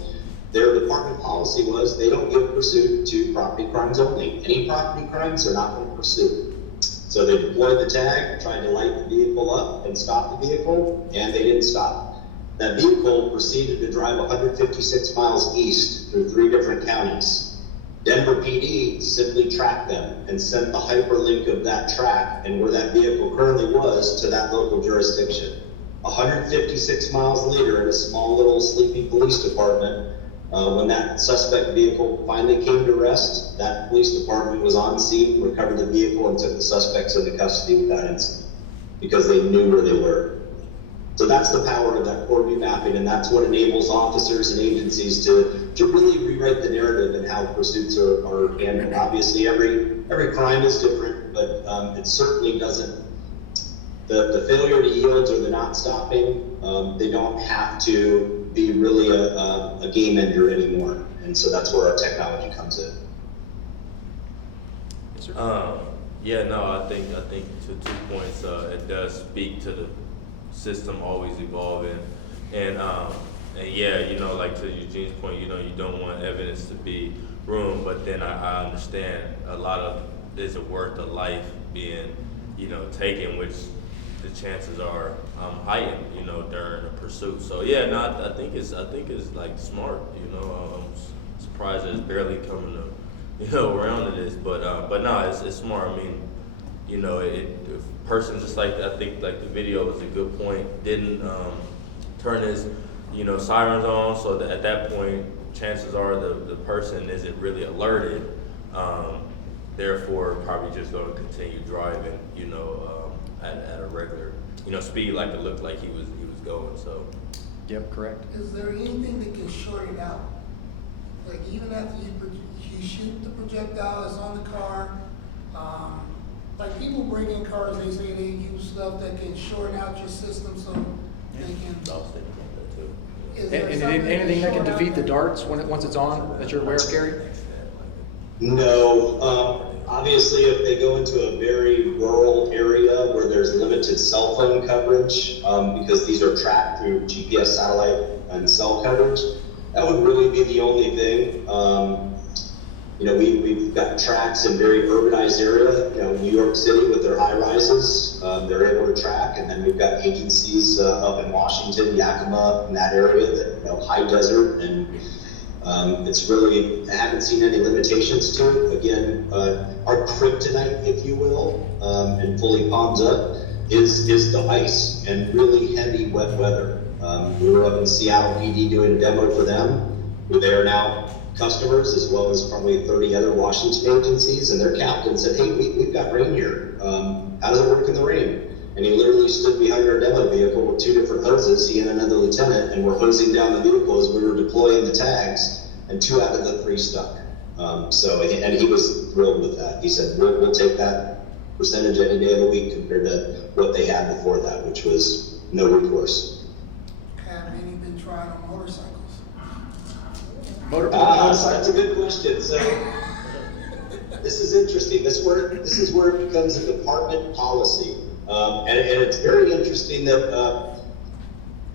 Their department policy was they don't give pursuit to property crimes only. Any property crimes are not going to pursue. So they deployed the tag, tried to light the vehicle up and stop the vehicle, and they didn't stop. That vehicle proceeded to drive 156 miles east through 3 different counties. Denver PD simply tracked them and sent the hyperlink of that track and where that vehicle currently was to that local jurisdiction. 156 miles later, in a small little sleepy police department, when that suspect vehicle finally came to rest, that police department was on scene, recovered the vehicle, and took the suspects into custody without incident because they knew where they were. So that's the power of that core view mapping, and that's what enables officers and agencies to really rewrite the narrative and how pursuits are handled. Obviously, every crime is different, but it certainly doesn't. The failure to yield or the not stopping, they don't have to be really a game ender anymore. And so that's where our technology comes in. Yes, sir. Yeah, no, I think to 2 points, it does speak to the system always evolving. And yeah, you know, like to Eugene's point, you know, you don't want evidence to be ruined, but then I understand a lot of, is it worth a life being, you know, taken, which the chances are heightened, you know, during the pursuit. So yeah, no, I think it's like smart, you know. I'm surprised that it's barely coming to, you know, around to this, but no, it's smart. I mean, you know, if a person just like, I think like the video was a good point, didn't turn his, you know, sirens on, so that at that point, chances are the person isn't really alerted, therefore probably just gonna continue driving, you know, at a regular, you know, speed like it looked like he was going, so. Yep, correct. Is there anything that can short it out? Like even after you shoot the projectile that's on the car, like people bring in cars, they say they use stuff that can shorten out your system so they can. I was thinking about that too. Is there And something anything that can short out defeat the that- darts once it's on, that you're aware of, Gary? No, obviously if they go into a very rural area where there's limited cell phone coverage, because these are tracked through GPS satellite and cell coverage, that would really be the only thing. You know, we've got tracks in very urbanized area, you know, New York City with their high rises, they're able to track, and then we've got agencies up in Washington, Yakima, in that area that, you know, high desert, and it's really, I haven't seen any limitations to it. Again, our kryptonite, if you will, and fully palms up, is the ice and really heavy wet weather. We were up in Seattle PD doing a demo for them. They are now customers, as well as probably 30 other Washington agencies, and their captain said, hey, we've got rain here. How does it work in the rain? And he literally stood behind our demo vehicle with 2 different hoses, he and another lieutenant, and we're hosing down the vehicle as we were deploying the tags, and 2 out of the 3 stuck. And he was thrilled with that. He said, we'll take that percentage any day of the week compared to what they had before that, which was no recourse. Have any been tried on motorcycles? So that's a good question. So this is interesting. This is where it becomes a department policy. And it's very interesting that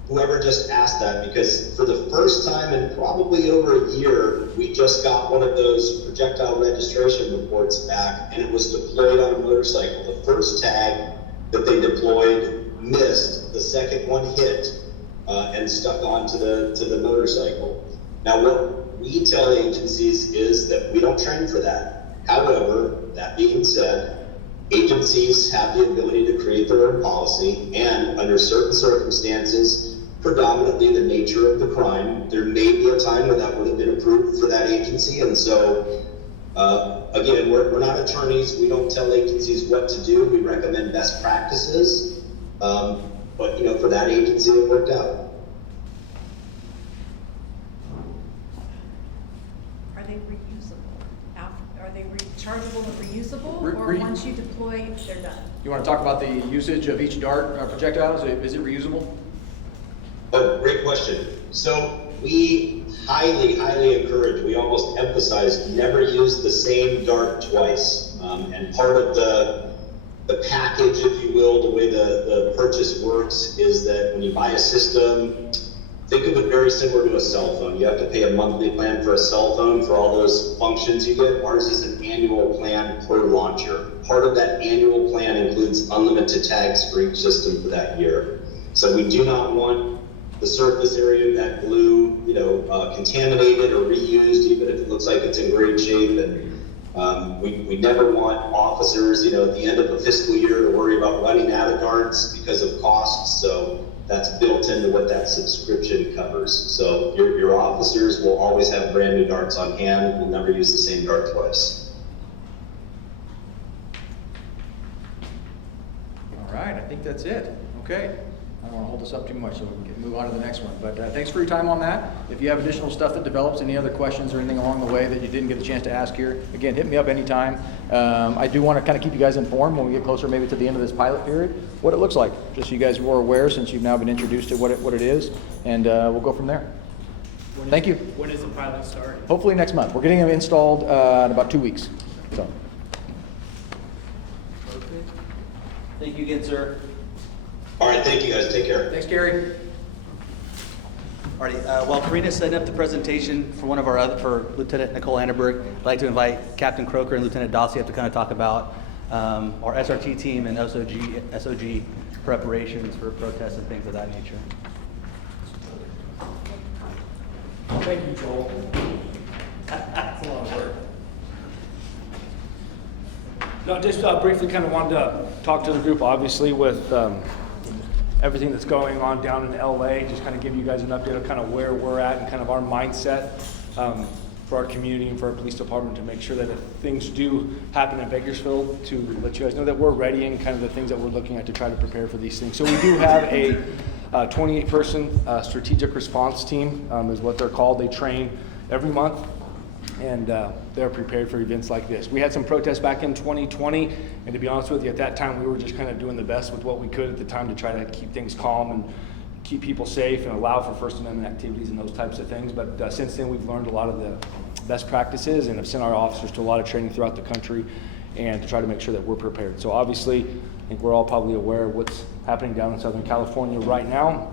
whoever just asked that, because for the first time in probably over a year, we just got one of those projectile registration reports back, and it was deployed on a motorcycle. The first tag that they deployed missed, the second one hit and stuck onto the motorcycle. Now, what we tell agencies is that we don't train for that. However, that being said, agencies have the ability to create their own policy, and under certain circumstances, predominantly the nature of the crime, there may be a time when that would have been approved for that agency. And so, again, we're not attorneys. We don't tell agencies what to do. We recommend best practices. But, you know, for that agency, it worked out. Are they reusable? Are they rechargeable and reusable, Re- or re- once you deploy, they're done? You want to talk about the usage of each dart projectile? Is it reusable? Oh, great question. So we highly, highly encourage, we almost emphasize, never use the same dart twice. And part of the package, if you will, the way the purchase works is that when you buy a system, think of it very similar to a cell phone. You have to pay a monthly plan for a cell phone for all those functions you get. Ours is an annual plan per launcher. Part of that annual plan includes unlimited tags for each system for that year. So we do not want the surface area of that glue, you know, contaminated or reused, even if it looks like it's in great shape. And we never want officers, you know, at the end of a fiscal year to worry about running out of darts because of costs. So that's built into what that subscription covers. So your officers will always have brand new darts on hand. We'll never use the same dart twice. All right, I think that's it. Okay. I don't want to hold this up too much so we can move on to the next one. But thanks for your time on that. If you have additional stuff that develops, any other questions or anything along the way that you didn't get a chance to ask here, again, hit me up anytime. I do want to kind of keep you guys informed when we get closer maybe to the end of this pilot period, what it looks like, just so you guys are aware since you've now been introduced to what it is, and we'll go from there. Thank you. When does the pilot start? Hopefully next month. We're getting them installed in about 2 weeks. So, Thank you again, sir. All right, thank you guys, take care. thanks, Gary. Alrighty, while Karina's setting up the presentation for for Lieutenant Nicole Annenberg, I'd like to invite Captain Croker and Lieutenant Dossie up to kind of talk about our SRT team and SOG preparations for protests and things of that nature. Thank you, Joel. That's a lot of work. No, just briefly kind of wanted to talk to the group, obviously, with everything that's going on down in LA, just kind of give you guys an update of kind of where we're at and kind of our mindset for our community and for our police department to make sure that if things do happen in Bakersfield, to let you guys know that we're ready and kind of the things that we're looking at to try to prepare for these things. So we do have a 28-person strategic response team is what they're called. They train every month, and they're prepared for events like this. We had some protests back in 2020, and to be honest with you, at that time we were just kind of doing the best with what we could at the time to try to keep things calm and keep people safe and allow for First Amendment activities and those types of things. But since then, we've learned a lot of the best practices and have sent our officers to a lot of training throughout the country and to try to make sure that we're prepared. So obviously, I think we're all probably aware of what's happening down in Southern California right now.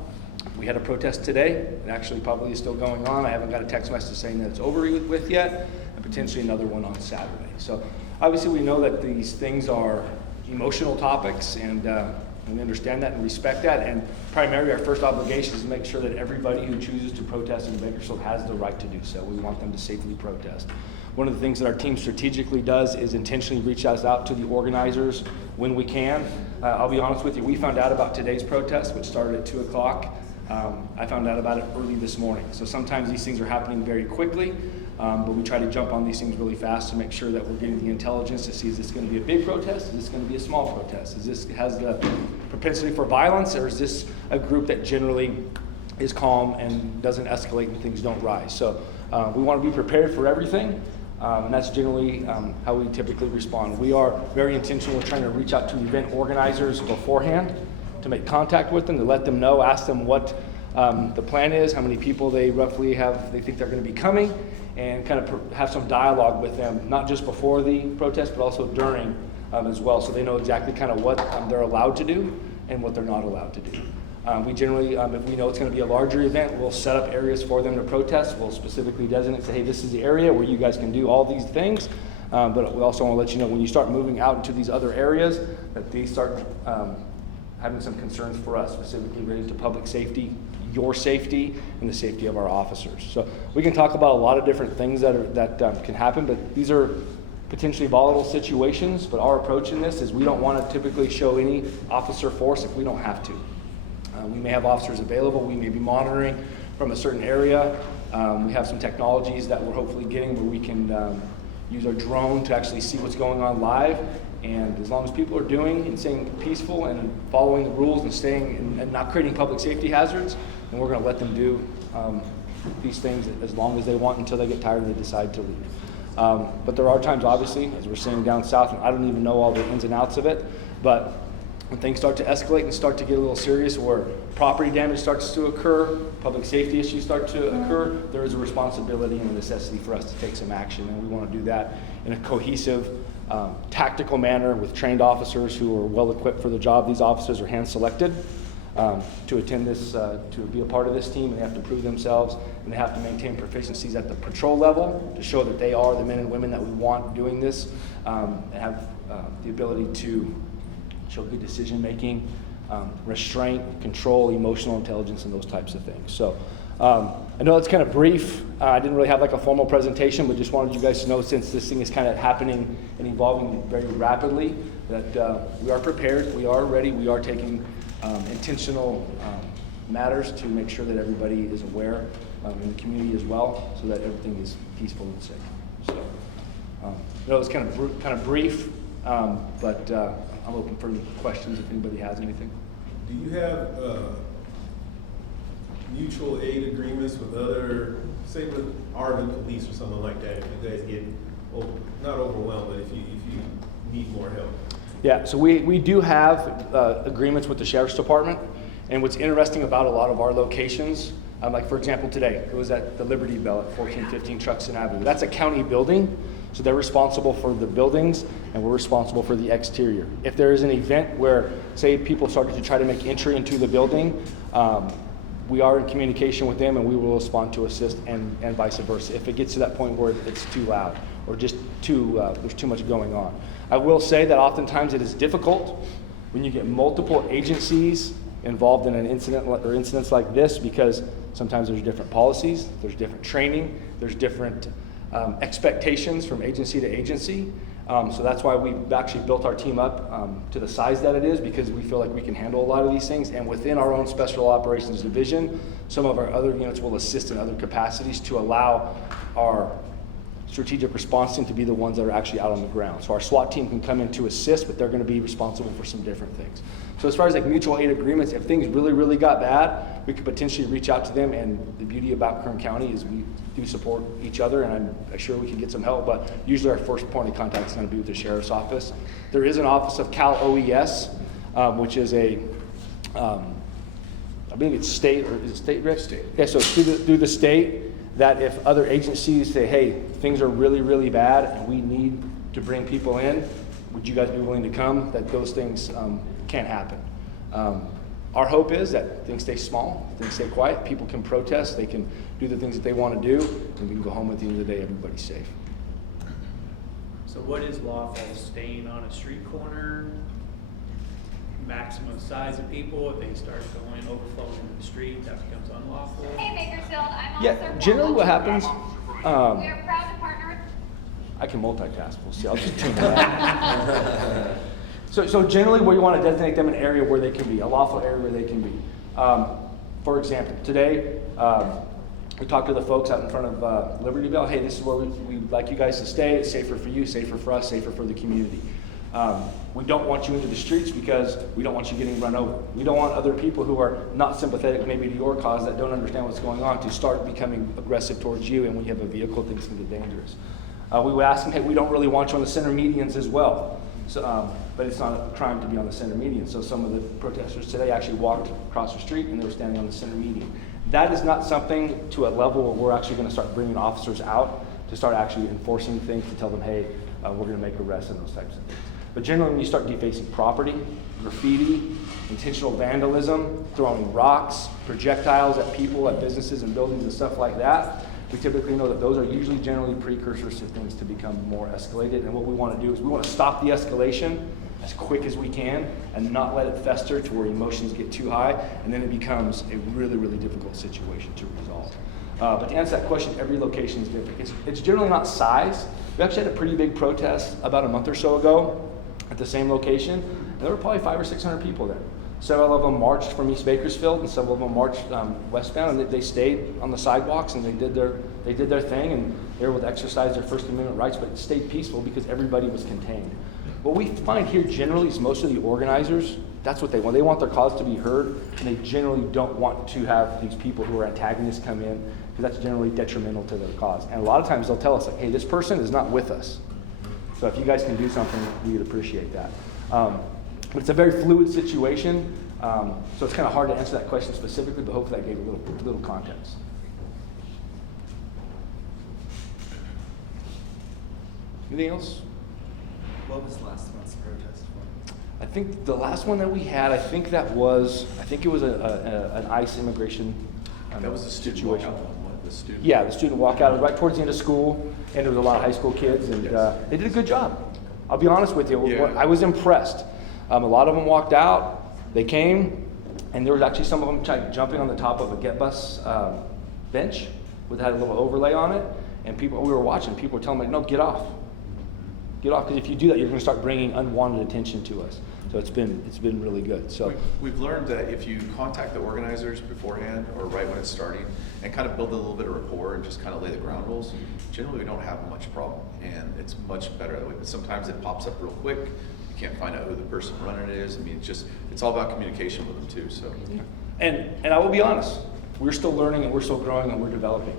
We had a protest today. It actually probably is still going on. I haven't got a text message saying that it's over with yet, and potentially another one on Saturday. So obviously we know that these things are emotional topics, and we understand that and respect that. And primarily our first obligation is to make sure that everybody who chooses to protest in Bakersfield has the right to do so. We want them to safely protest. One of the things that our team strategically does is intentionally reach out to the organizers when we can. I'll be honest with you, we found out about today's protest, which started at 2 o'clock. I found out about it early this morning. So sometimes these things are happening very quickly, but we try to jump on these things really fast to make sure that we're getting the intelligence to see, is this going to be a big protest? Is this going to be a small protest? Is this has the propensity for violence, or is this a group that generally is calm and doesn't escalate and things don't rise? So we want to be prepared for everything. And that's generally how we typically respond. We are very intentional with trying to reach out to event organizers beforehand to make contact with them, to let them know, ask them what the plan is, how many people they roughly they think they're going to be coming, and kind of have some dialogue with them, not just before the protest, but also during as well, so they know exactly kind of what they're allowed to do and what they're not allowed to do. We generally, if we know it's going to be a larger event, we'll set up areas for them to protest. We'll specifically designate, say, hey, this is the area where you guys can do all these things. But we also want to let you know when you start moving out into these other areas that these start having some concerns for us, specifically related to public safety, your safety, and the safety of our officers. So we can talk about a lot of different things that can happen, but these are potentially volatile situations. But our approach in this is we don't want to typically show any officer force if we don't have to. We may have officers available. We may be monitoring from a certain area. We have some technologies that we're hopefully getting where we can use our drone to actually see what's going on live. And as long as people are doing and staying peaceful and following the rules and staying and not creating public safety hazards, then we're going to let them do these things as long as they want until they get tired and they decide to leave. But there are times, obviously, as we're seeing down south, and I don't even know all the ins and outs of it, but when things start to escalate and start to get a little serious, where property damage starts to occur, public safety issues start to occur, there is a responsibility and a necessity for us to take some action. And we want to do that in a cohesive, tactical manner with trained officers who are well equipped for the job. These officers are hand selected to attend this, to be a part of this team, and they have to prove themselves, and they have to maintain proficiencies at the patrol level to show that they are the men and women that we want doing this, and have the ability to show good decision making, restraint, control, emotional intelligence, and those types of things. So I know it's kind of brief. I didn't really have like a formal presentation, but just wanted you guys to know, since this thing is kind of happening and evolving very rapidly, that we are prepared, we are ready, we are taking intentional matters to make sure that everybody is aware in the community as well, so that everything is peaceful and safe. So I know it's kind of brief, but I'm open for any questions if anybody has anything. do you have, mutual aid agreements with other, say with Arvin Police or something like that, if you guys get, not overwhelmed, but if you need more help? Yeah, so we do have agreements with the Sheriff's Department, and what's interesting about a lot of our locations, like for example today, it was at the Liberty Bell at 1415 Truxtun Avenue. That's a county building, so they're responsible for the buildings, and we're responsible for the exterior. If there is an event where, say, people started to try to make entry into the building, we are in communication with them, and we will respond to assist, and vice versa, if it gets to that point where it's too loud or just there's too much going on. I will say that oftentimes it is difficult when you get multiple agencies involved in an incident or incidents like this, because sometimes there's different policies, there's different training, there's different expectations from agency to agency. So that's why we've actually built our team up to the size that it is, because we feel like we can handle a lot of these things. And within our own Special Operations Division, some of our other units will assist in other capacities to allow our strategic response team to be the ones that are actually out on the ground. So our SWAT team can come in to assist, but they're going to be responsible for some different things. So as far as like mutual aid agreements, if things really, really got bad, we could potentially reach out to them. And the beauty about Kern County is we do support each other, and I'm sure we can get some help, but usually our first point of contact is going to be with the Sheriff's Office. There is an office of Cal OES, which is a, I believe it's state, or is it state, Rick? State. Yeah, so through the state, that if other agencies say, hey, things are really, really bad and we need to bring people in, would you guys be willing to come? That those things can happen. Our hope is that things stay small, things stay quiet, people can protest, they can do the things that they want to do, and we can go home at the end of the day, everybody's safe. So what is lawful? Staying on a street corner? Maximum size of people? If they start going overflowing into the street, that becomes unlawful? Hey Bakersfield, I'm on Yeah, generally what happens, We are proud to partner with I can multitask, we'll see, I'll just tune that. So generally we want to designate them an area where they can be, a lawful area where they can be. For example, today, we talked to the folks out in front of Liberty Bell. Hey, this is where we'd like you guys to stay. It's safer for you, safer for us, safer for the community. We don't want you into the streets because we don't want you getting run over. We don't want other people who are not sympathetic maybe to your cause, that don't understand what's going on, to start becoming aggressive towards you, and when you have a vehicle, things can get dangerous. We would ask them, hey, we don't really want you on the center medians as well. So, but it's not a crime to be on the center median. So some of the protesters today actually walked across the street and they were standing on the center median. That is not something to a level where we're actually going to start bringing officers out to start actually enforcing things, to tell them, hey, we're going to make arrests and those types of things. But generally when you start defacing property, graffiti, intentional vandalism, throwing rocks, projectiles at people, at businesses and buildings and stuff like that, we typically know that those are usually generally precursors to things to become more escalated. And what we want to do is we want to stop the escalation as quick as we can and not let it fester to where emotions get too high, and then it becomes a really, really difficult situation to resolve. But to answer that question, every location is different. It's generally not size. We actually had a pretty big protest about a month or so ago at the same location, and there were probably 500 or 600 people there. Several of them marched from East Bakersfield, and several of them marched westbound, and they stayed on the sidewalks and they did their thing, and they were able to exercise their First Amendment rights, but it stayed peaceful because everybody was contained. What we find here generally is most of the organizers, that's what they want. They want their cause to be heard, and they generally don't want to have these people who are antagonists come in, because that's generally detrimental to their cause. And a lot of times they'll tell us, like, hey, this person is not with us. So if you guys can do something, we would appreciate that. But it's a very fluid situation, so it's kind of hard to answer that question specifically, but hopefully that gave a little context. Anything else? What was last month's protest for? I think the last one that we had, I think it was an ICE immigration That was the student situation. walkout one, what, the student? Yeah, the student walkout. It was right towards the end of school, and there was a lot of high school kids, and they did a good job. I'll be honest with you, Yeah. I was impressed. A lot of them walked out, they came, and there was actually some of them jumping on the top of a Get Bus bench that had a little overlay on it, and we were watching, people were telling them, like, no, get off. get off, because if you do that, you're gonna start bringing unwanted attention to us. So it's been really good, so. We've learned that if you contact the organizers beforehand or right when it's starting and kind of build a little bit of rapport and just kind of lay the ground rules, generally we don't have much problem, and it's much better that way. But sometimes it pops up real quick. You can't find out who the person running it is. I mean, it's all about communication with them too, so. And I will be honest, we're still learning and we're still growing and we're developing.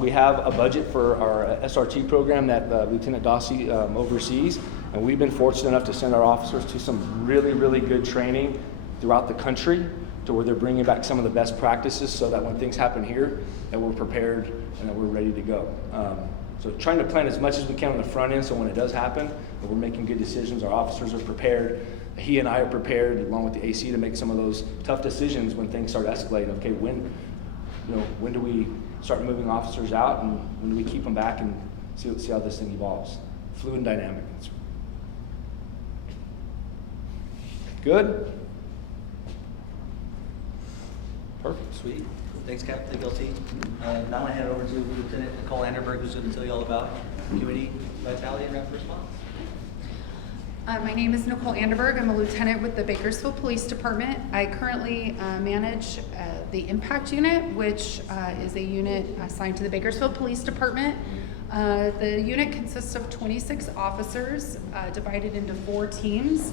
We have a budget for our SRT program that Lieutenant Dossi oversees, and we've been fortunate enough to send our officers to some really, really good training throughout the country to where they're bringing back some of the best practices so that when things happen here, that we're prepared and that we're ready to go. So trying to plan as much as we can on the front end so when it does happen, that we're making good decisions, our officers are prepared, he and I are prepared along with the AC to make some of those tough decisions when things start escalating. Okay, when do we start moving officers out, and when do we keep them back, and see how this thing evolves. Fluid and dynamic. Good? Perfect. Sweet. Thanks, Captain Guilty. Now I'm gonna hand it over to Lieutenant Nicole Anderberg, who's gonna tell you all about community vitality and rapid response. My name is Nicole Anderberg. I'm a lieutenant with the Bakersfield Police Department. I currently manage the Impact Unit, which is a unit assigned to the Bakersfield Police Department. The unit consists of 26 officers divided into 4 teams.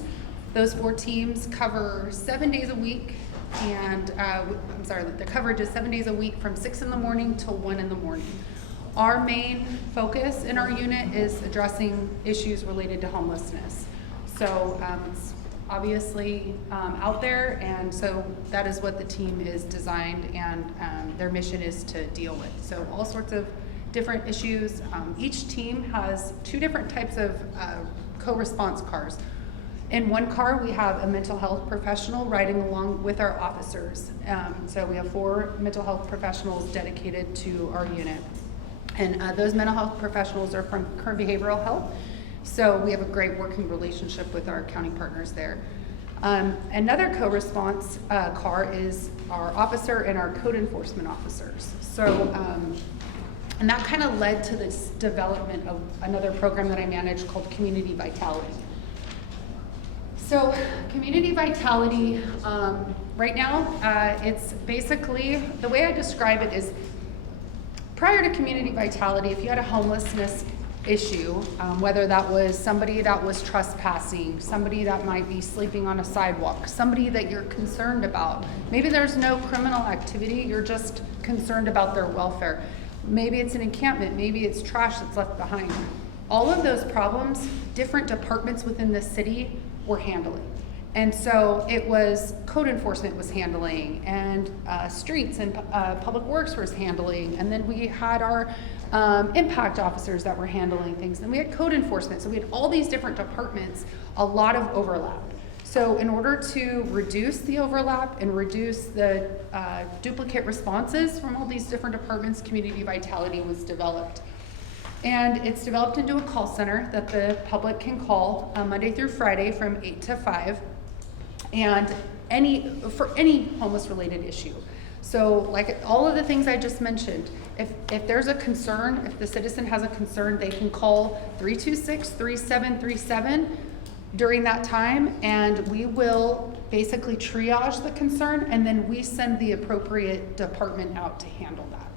Those 4 teams cover 7 days a week, and the coverage is 7 days a week from 6 in the morning till 1 in the morning. Our main focus in our unit is addressing issues related to homelessness. So it's obviously out there, and so that is what the team is designed, and their mission is to deal with. So all sorts of different issues. Each team has 2 different types of co-response cars. In one car, we have a mental health professional riding along with our officers. So we have 4 mental health professionals dedicated to our unit. And those mental health professionals are from Kern Behavioral Health. So we have a great working relationship with our county partners there. Another co-response car is our officer and our code enforcement officers. So, and that kind of led to this development of another program that I manage called Community Vitality. So Community Vitality, right now, it's basically, the way I describe it is, prior to Community Vitality, if you had a homelessness issue, whether that was somebody that was trespassing, somebody that might be sleeping on a sidewalk, somebody that you're concerned about. Maybe there's no criminal activity, you're just concerned about their welfare. Maybe it's an encampment, maybe it's trash that's left behind. All of those problems, different departments within the city were handling. And so it was code enforcement was handling, and streets and public works was handling, and then we had our impact officers that were handling things, and we had code enforcement. So we had all these different departments, a lot of overlap. So in order to reduce the overlap and reduce the duplicate responses from all these different departments, Community Vitality was developed. And it's developed into a call center that the public can call Monday through Friday from 8 to 5. And for any homeless related issue. So like all of the things I just mentioned, if there's a concern, if the citizen has a concern, they can call 326-3737 during that time, and we will basically triage the concern, and then we send the appropriate department out to handle that.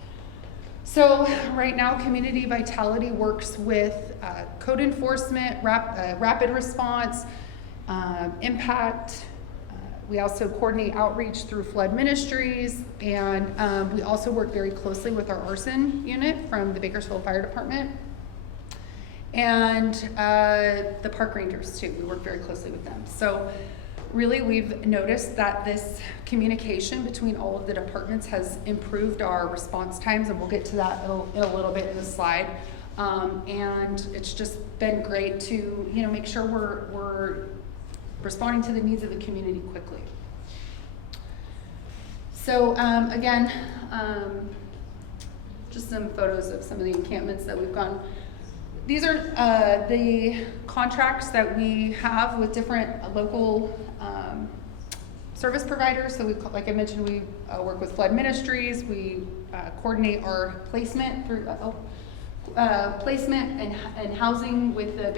So right now, Community Vitality works with code enforcement, rapid response, impact. We also coordinate outreach through Flood Ministries, and we also work very closely with our arson unit from the Bakersfield Fire Department, and the park rangers too. We work very closely with them. So really we've noticed that this communication between all of the departments has improved our response times, and we'll get to that in a little bit in the slide. And it's just been great to make sure we're responding to the needs of the community quickly. So again, just some photos of some of the encampments that we've gone. These are the contracts that we have with different local service providers. So like I mentioned, we work with Flood Ministries. We coordinate our placement placement and housing with the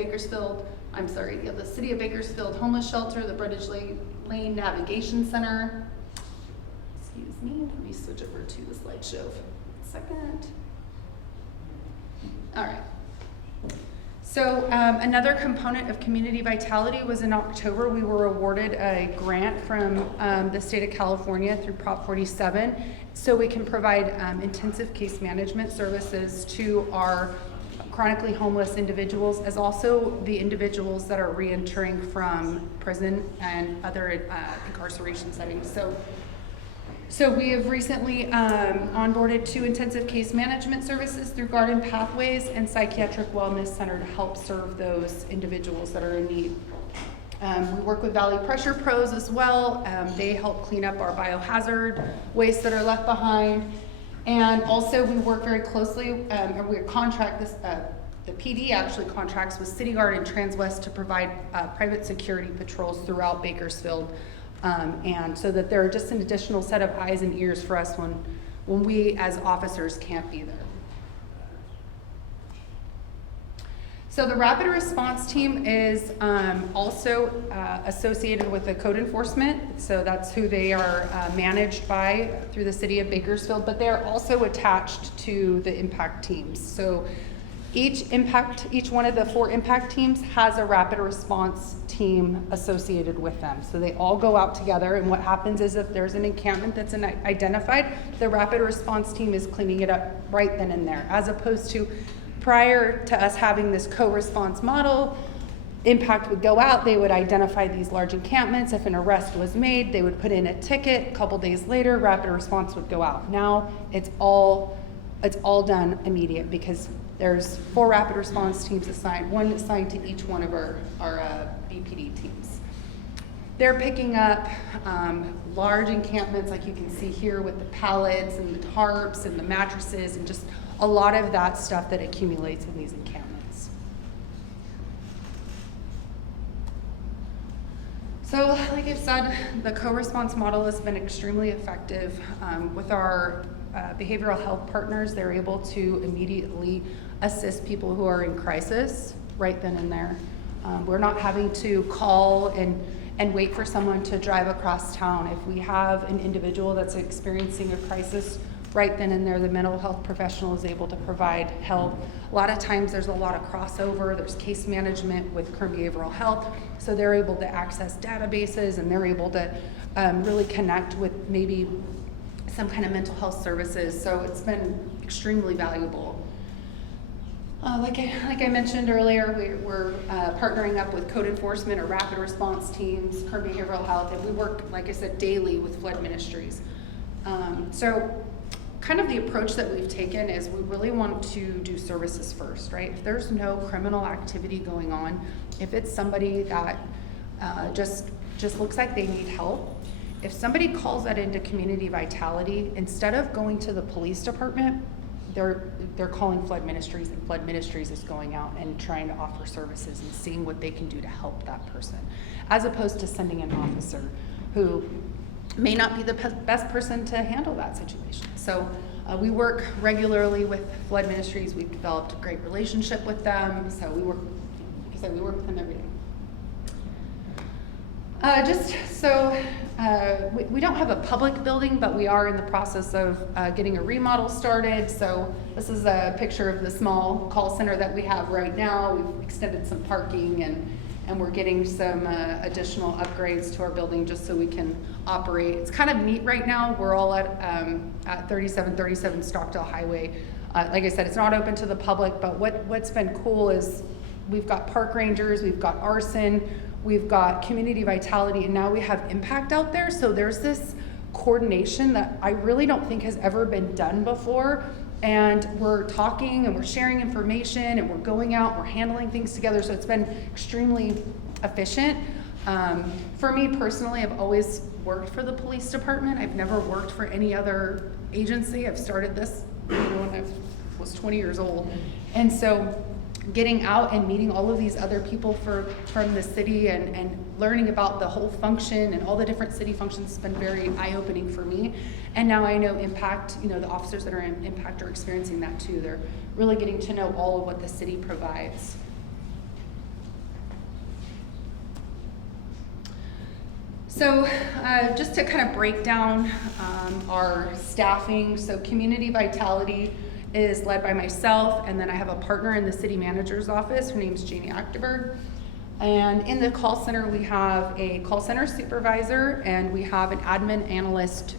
the City of Bakersfield Homeless Shelter, the British Lane Navigation Center. Excuse me, let me switch over to the slideshow for a second. All right. So another component of community vitality was in October, we were awarded a grant from the state of California through Prop 47, so we can provide intensive case management services to our chronically homeless individuals, as also the individuals that are reentering from prison and other incarceration settings. So we have recently onboarded 2 intensive case management services through Garden Pathways and Psychiatric Wellness Center to help serve those individuals that are in need. We work with Valley Pressure Pros as well. They help clean up our biohazard waste that are left behind. And also we work very closely, and we contract this, the PD actually contracts with City Guard and Transwest to provide private security patrols throughout Bakersfield. And so that they're just an additional set of eyes and ears for us when we as officers can't be there. So the rapid response team is also associated with the code enforcement. So that's who they are managed by through the City of Bakersfield, but they are also attached to the impact teams. So each one of the 4 impact teams has a rapid response team associated with them. So they all go out together, and what happens is if there's an encampment that's identified, the rapid response team is cleaning it up right then and there, as opposed to prior to us having this co-response model. Impact would go out, they would identify these large encampments. If an arrest was made, they would put in a ticket. A couple days later, rapid response would go out. Now it's all done immediate, because there's 4 rapid response teams assigned, 1 assigned to each one of our BPD teams. They're picking up large encampments like you can see here with the pallets and the tarps and the mattresses and just a lot of that stuff that accumulates in these encampments. So like I've said, the co-response model has been extremely effective. With our behavioral health partners, they're able to immediately assist people who are in crisis right then and there. We're not having to call and wait for someone to drive across town. If we have an individual that's experiencing a crisis, right then and there, the mental health professional is able to provide help. A lot of times there's a lot of crossover. There's case management with Kern Behavioral Health, so they're able to access databases and they're able to really connect with maybe some kind of mental health services. So it's been extremely valuable. Like I mentioned earlier, we're partnering up with code enforcement or rapid response teams, Kern Behavioral Health, and we work, like I said, daily with Flood Ministries. So kind of the approach that we've taken is we really want to do services first, right? If there's no criminal activity going on, if it's somebody that just looks like they need help, if somebody calls that into community vitality, instead of going to the police department, they're calling Flood Ministries, and Flood Ministries is going out and trying to offer services and seeing what they can do to help that person, as opposed to sending an officer who may not be the best person to handle that situation. So we work regularly with Flood Ministries. We've developed a great relationship with them. So we work with them every day. We don't have a public building, but we are in the process of getting a remodel started. So this is a picture of the small call center that we have right now. We've extended some parking and we're getting some additional upgrades to our building just so we can operate. It's kind of neat right now. We're all at 3737 Stockdale Highway. Like I said, it's not open to the public, but what's been cool is we've got park rangers, we've got arson, we've got community vitality, and now we have impact out there. So there's this coordination that I really don't think has ever been done before. And we're talking and we're sharing information and we're going out, we're handling things together. So it's been extremely efficient. For me personally, I've always worked for the police department. I've never worked for any other agency. I've started this when I was 20 years old. And so getting out and meeting all of these other people from the city and learning about the whole function and all the different city functions has been very eye-opening for me. And now I know Impact, the officers that are in Impact are experiencing that too. They're really getting to know all of what the city provides. So just to kind of break down our staffing, so Community Vitality is led by myself, and then I have a partner in the city manager's office. Her name's Janie Achterberg. And in the call center, we have a call center supervisor, and we have an admin analyst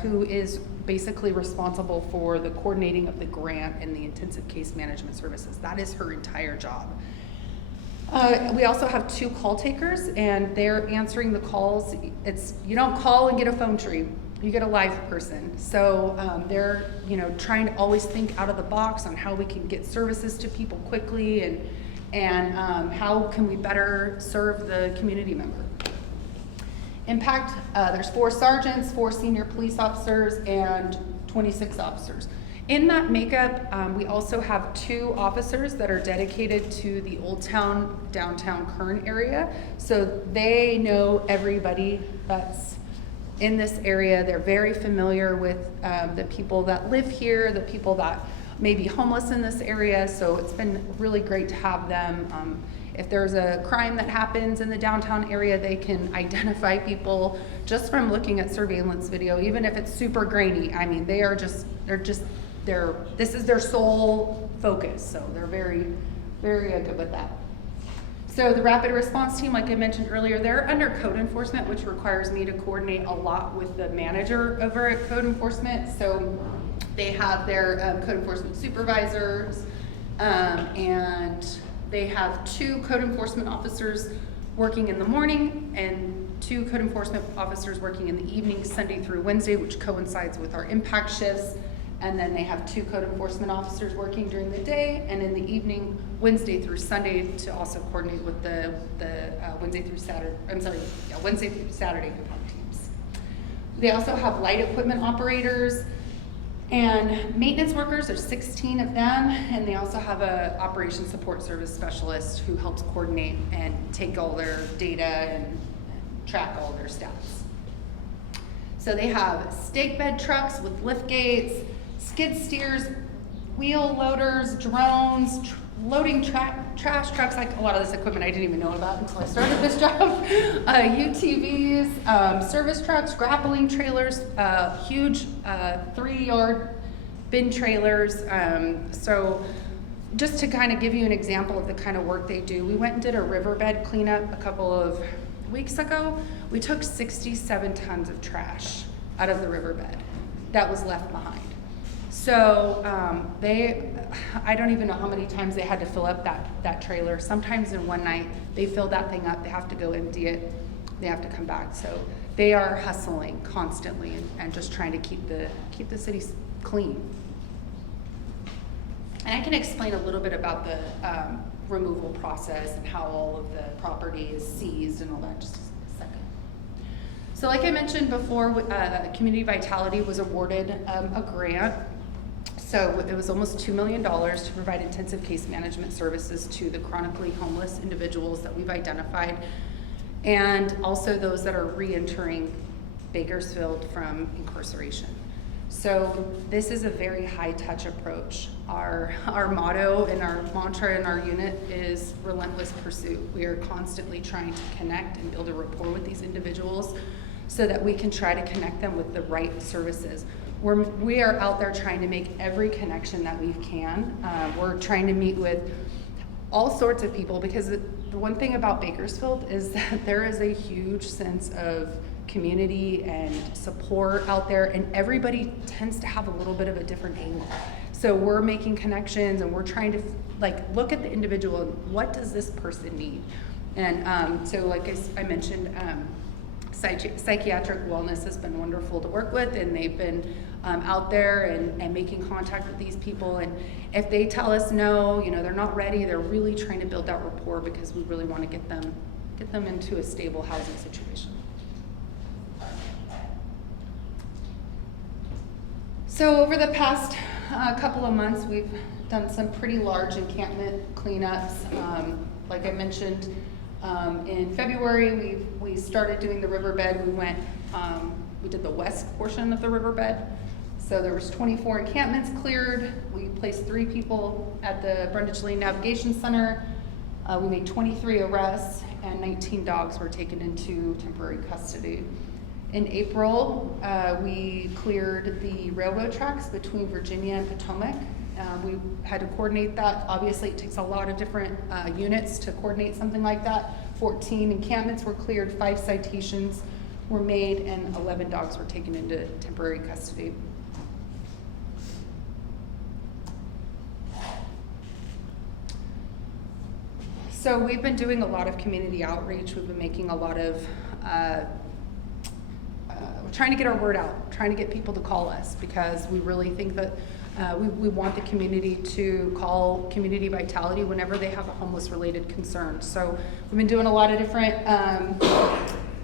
who is basically responsible for the coordinating of the grant and the intensive case management services. That is her entire job. We also have 2 call takers, and they're answering the calls. You don't call and get a phone tree. You get a live person. So they're trying to always think out of the box on how we can get services to people quickly and how can we better serve the community member. Impact, there's 4 sergeants, 4 senior police officers, and 26 officers. In that makeup, we also have 2 officers that are dedicated to the Old Town, downtown Kern area. So they know everybody that's in this area. They're very familiar with the people that live here, the people that may be homeless in this area. So it's been really great to have them. If there's a crime that happens in the downtown area, they can identify people just from looking at surveillance video, even if it's super grainy. I mean, this is their sole focus. So they're very, very good with that. So the rapid response team, like I mentioned earlier, they're under code enforcement, which requires me to coordinate a lot with the manager over at code enforcement. So they have their code enforcement supervisors, and they have 2 code enforcement officers working in the morning and 2 code enforcement officers working in the evening, Sunday through Wednesday, which coincides with our impact shifts. And then they have 2 code enforcement officers working during the day and in the evening, Wednesday through Sunday, to also coordinate with the Wednesday through Saturday impact teams. They also have light equipment operators and maintenance workers. There's 16 of them, and they also have a operations support service specialist who helps coordinate and take all their data and track all their stats. So they have stake bed trucks with lift gates, skid steers, wheel loaders, drones, loading trash trucks, like a lot of this equipment I didn't even know about until I started this job, UTVs, service trucks, grappling trailers, huge 3-yard bin trailers. So just to kind of give you an example of the kind of work they do, we went and did a riverbed cleanup a couple of weeks ago. We took 67 tons of trash out of the riverbed that was left behind. So I don't even know how many times they had to fill up that trailer. Sometimes in one night, they fill that thing up, they have to go empty it, they have to come back. So they are hustling constantly and just trying to keep the city clean. And I can explain a little bit about the removal process and how all of the property is seized and all that, just a second. So like I mentioned before, Community Vitality was awarded a grant. So it was almost $2 million to provide intensive case management services to the chronically homeless individuals that we've identified, and also those that are re-entering Bakersfield from incarceration. So this is a very high-touch approach. Our motto and our mantra in our unit is relentless pursuit. We are constantly trying to connect and build a rapport with these individuals so that we can try to connect them with the right services. We are out there trying to make every connection that we can. We're trying to meet with all sorts of people, because the one thing about Bakersfield is that there is a huge sense of community and support out there, and everybody tends to have a little bit of a different angle. So we're making connections, and we're trying to look at the individual and what does this person need. And so like I mentioned, psychiatric wellness has been wonderful to work with, and they've been out there and making contact with these people. And if they tell us no, they're not ready, they're really trying to build that rapport, because we really want to get them into a stable housing situation. So over the past couple of months, we've done some pretty large encampment cleanups. Like I mentioned, in February, we started doing the riverbed. We did the west portion of the riverbed. So there was 24 encampments cleared. We placed 3 people at the Brundage Lane Navigation Center. We made 23 arrests and 19 dogs were taken into temporary custody. In April, we cleared the railroad tracks between Virginia and Potomac. We had to coordinate that. Obviously, it takes a lot of different units to coordinate something like that. 14 encampments were cleared, 5 citations were made, and 11 dogs were taken into temporary custody. So we've been doing a lot of community outreach. We've been making a lot of, we're trying to get our word out, trying to get people to call us, because we really think that we want the community to call Community Vitality whenever they have a homeless related concern. So we've been doing a lot of different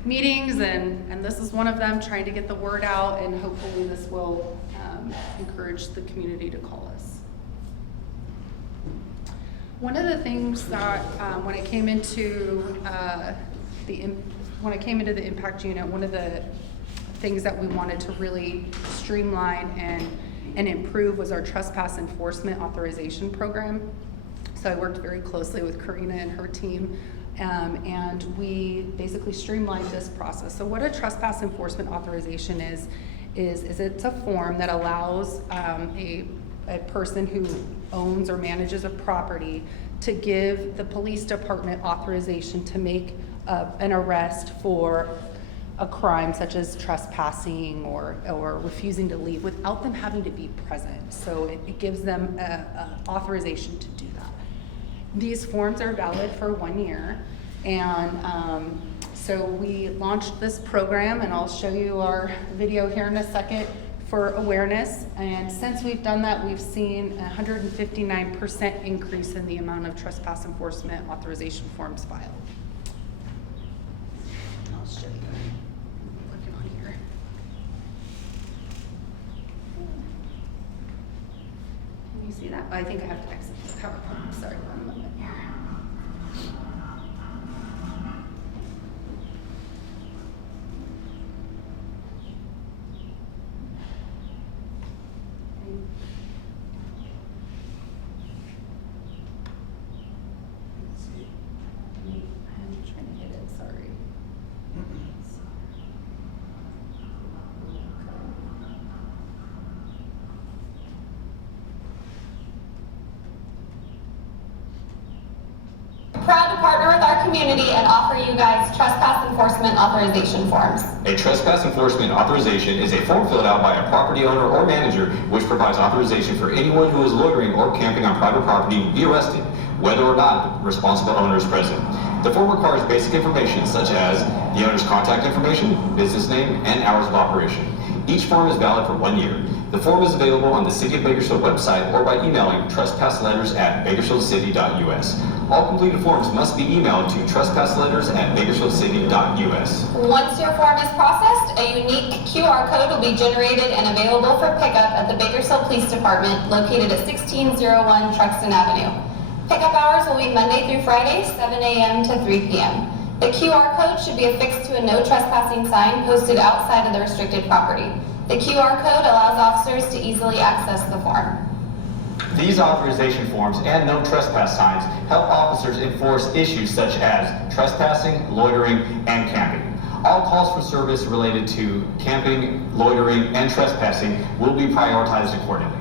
meetings, and this is one of them, trying to get the word out, and hopefully this will encourage the community to call us. One of the things that when I came into the impact unit, one of the things that we wanted to really streamline and improve was our trespass enforcement authorization program. So I worked very closely with Karina and her team, and we basically streamlined this process. So what a trespass enforcement authorization is it's a form that allows a person who owns or manages a property to give the police department authorization to make an arrest for a crime such as trespassing or refusing to leave without them having to be present. So it gives them authorization to do that. These forms are valid for 1 year, and so we launched this program, and I'll show you our video here in a second for awareness. And since we've done that, we've seen a 159% increase in the amount of trespass enforcement authorization forms filed. I'll show you. Looking on here. Can you see that? I think I have to exit the PowerPoint. Sorry, one moment here. I'm trying to hit it, sorry. Proud to partner with our community and offer you guys trespass enforcement authorization forms. A trespass enforcement authorization is a form filled out by a property owner or manager which provides authorization for anyone who is loitering or camping on private property to be arrested, whether or not the responsible owner is present. The form requires basic information such as the owner's contact information, business name, and hours of operation. Each form is valid for 1 year. The form is available on the City of Bakersfield website or by emailing trespassletters@bakersfieldcity.us. All completed forms must be emailed to trespassletters@bakersfieldcity.us. Once your form is processed, a unique QR code will be generated and available for pickup at the Bakersfield Police Department located at 1601 Truxtun Avenue. Pickup hours will be Monday through Friday, 7 a.m. to 3 p.m. The QR code should be affixed to a no trespassing sign posted outside of the restricted property. The QR code allows officers to easily access the form. These authorization forms and no trespass signs help officers enforce issues such as trespassing, loitering, and camping. All calls for service related to camping, loitering, and trespassing will be prioritized accordingly.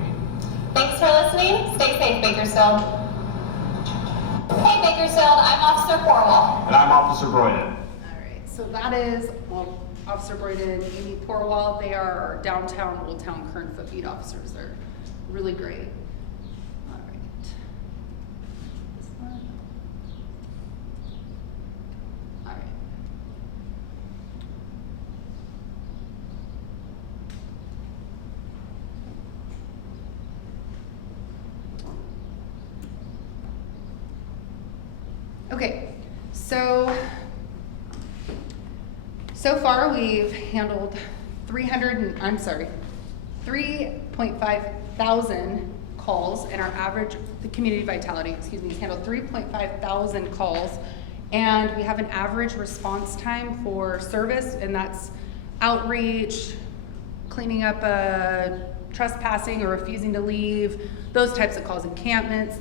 Thanks for listening. Stay safe, Bakersfield. Hey, Bakersfield, I'm Officer Corwell. And I'm Officer Broyden. All right, so that is, well, Officer Broyden, Amy Porwall. They are our downtown, Old Town current foot beat officers. They're really great. All right. This one. All right. Okay, so far we've handled 3.5 thousand calls, and our average, the community vitality, has handled 3.5 thousand calls, and we have an average response time for service, and that's outreach, cleaning up trespassing or refusing to leave, those types of calls, encampments.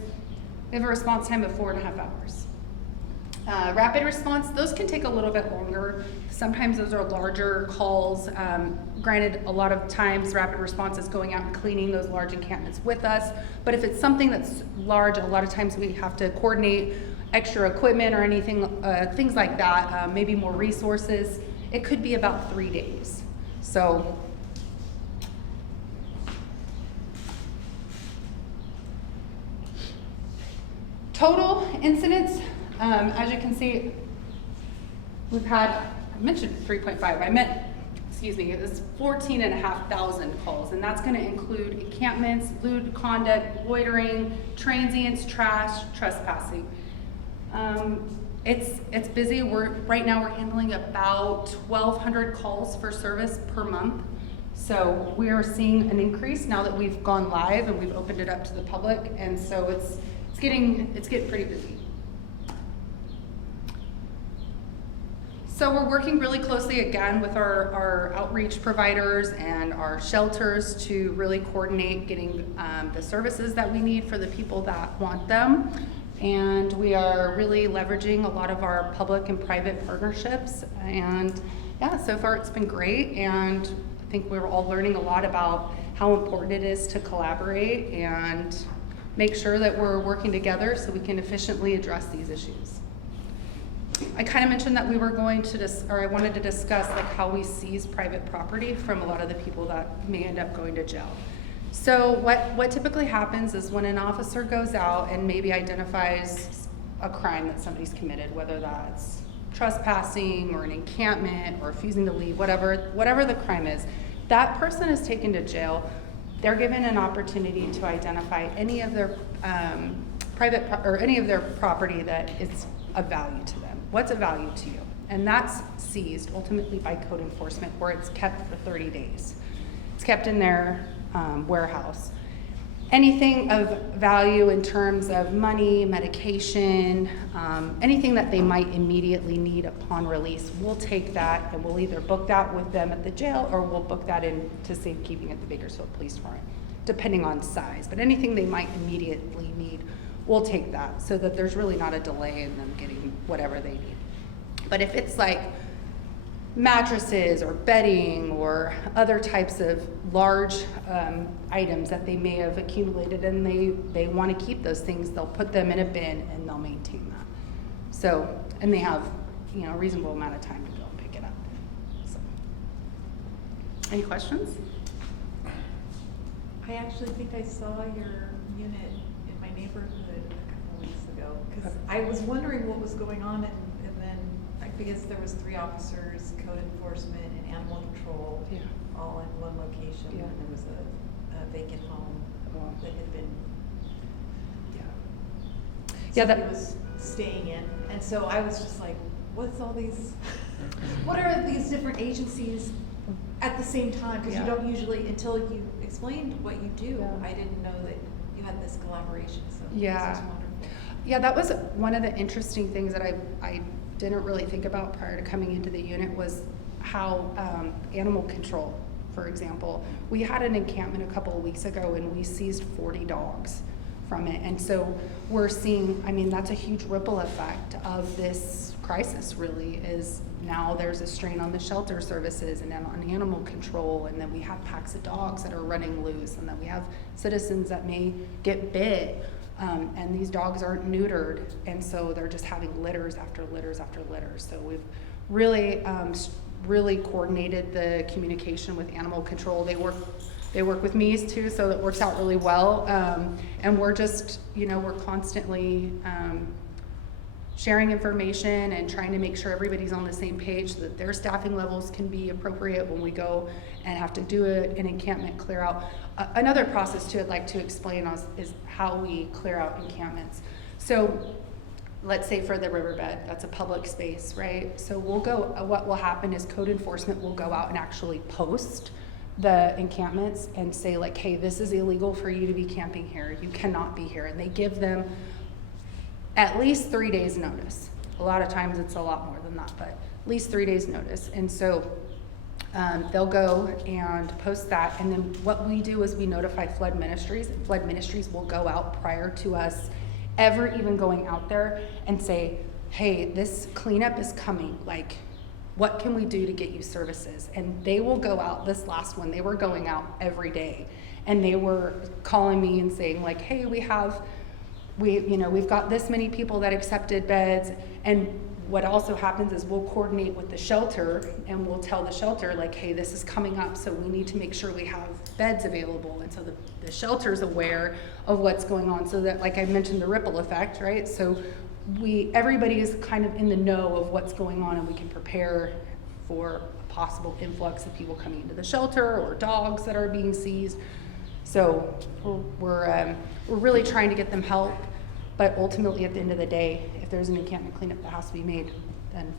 We have a response time of 4.5 hours. Rapid response, those can take a little bit longer. Sometimes those are larger calls. Granted, a lot of times rapid response is going out and cleaning those large encampments with us. But if it's something that's large, a lot of times we have to coordinate extra equipment or anything, things like that, maybe more resources. It could be about 3 days. So, total incidents, as you can see, we've had, I mentioned 3.5, it was 14,500 calls, and that's gonna include encampments, lewd conduct, loitering, transients, trash, trespassing. It's busy. Right now we're handling about 1,200 calls for service per month. So we are seeing an increase now that we've gone live and we've opened it up to the public, and so it's getting pretty busy. So we're working really closely again with our outreach providers and our shelters to really coordinate getting the services that we need for the people that want them. And we are really leveraging a lot of our public and private partnerships. And yeah, so far it's been great. And I think we're all learning a lot about how important it is to collaborate and make sure that we're working together so we can efficiently address these issues. I kind of mentioned that we were going to I wanted to discuss like how we seize private property from a lot of the people that may end up going to jail. So what typically happens is when an officer goes out and maybe identifies a crime that somebody's committed, whether that's trespassing or an encampment or refusing to leave, whatever the crime is, that person is taken to jail. They're given an opportunity to identify any of their any of their property that is of value to them. What's of value to you? And that's seized ultimately by code enforcement, where it's kept for 30 days. It's kept in their warehouse. Anything of value in terms of money, medication, anything that they might immediately need upon release, we'll take that and we'll either book that with them at the jail or we'll book that into safekeeping at the Bakersfield Police Department, depending on size. But anything they might immediately need, we'll take that so that there's really not a delay in them getting whatever they need. But if it's like mattresses or bedding or other types of large items that they may have accumulated and they want to keep those things, they'll put them in a bin and they'll maintain that. So, and they have, a reasonable amount of time to go and pick it up. So, any questions? I actually think I saw your unit in my neighborhood a couple weeks ago, because I was wondering what was going on, and then because there was 3 officers, code enforcement and animal control, all in one location, and there was a vacant home that had been somebody was staying in, and so I was just like, what's all these? What are these different agencies at the same time? Because you don't usually, until you explained what you do, I didn't know that you had this collaboration. So this was wonderful. Yeah, that was one of the interesting things that I didn't really think about prior to coming into the unit was how animal control, for example. We had an encampment a couple of weeks ago and we seized 40 dogs from it. And so we're seeing, that's a huge ripple effect of this crisis really, is now there's a strain on the shelter services and then on animal control, and then we have packs of dogs that are running loose, and then we have citizens that may get bit. And these dogs aren't neutered, and so they're just having litters after litters after litters. So we've really, really coordinated the communication with animal control. They work with me too, so it works out really well. And we're just, we're constantly sharing information and trying to make sure everybody's on the same page so that their staffing levels can be appropriate when we go and have to do an encampment clear out. Another process too I'd like to explain is how we clear out encampments. So let's say for the riverbed, that's a public space, right? So we'll go, what will happen is code enforcement will go out and actually post the encampments and say like, hey, this is illegal for you to be camping here. You cannot be here. And they give them at least 3 days notice. A lot of times it's a lot more than that, but at least 3 days notice. And so they'll go and post that. And then what we do is we notify Flood Ministries. And Flood Ministries will go out prior to us ever even going out there and say, hey, this cleanup is coming. Like, what can we do to get you services? And they will go out. This last one, they were going out every day. And they were calling me and saying like, hey, we've got this many people that accepted beds. And what also happens is we'll coordinate with the shelter and we'll tell the shelter like, hey, this is coming up, so we need to make sure we have beds available. And so the shelter's aware of what's going on, so that, like I mentioned, the ripple effect, right? So everybody is kind of in the know of what's going on, and we can prepare for a possible influx of people coming into the shelter or dogs that are being seized. So we're really trying to get them help, but ultimately at the end of the day, if there's an encampment cleanup that has to be made, then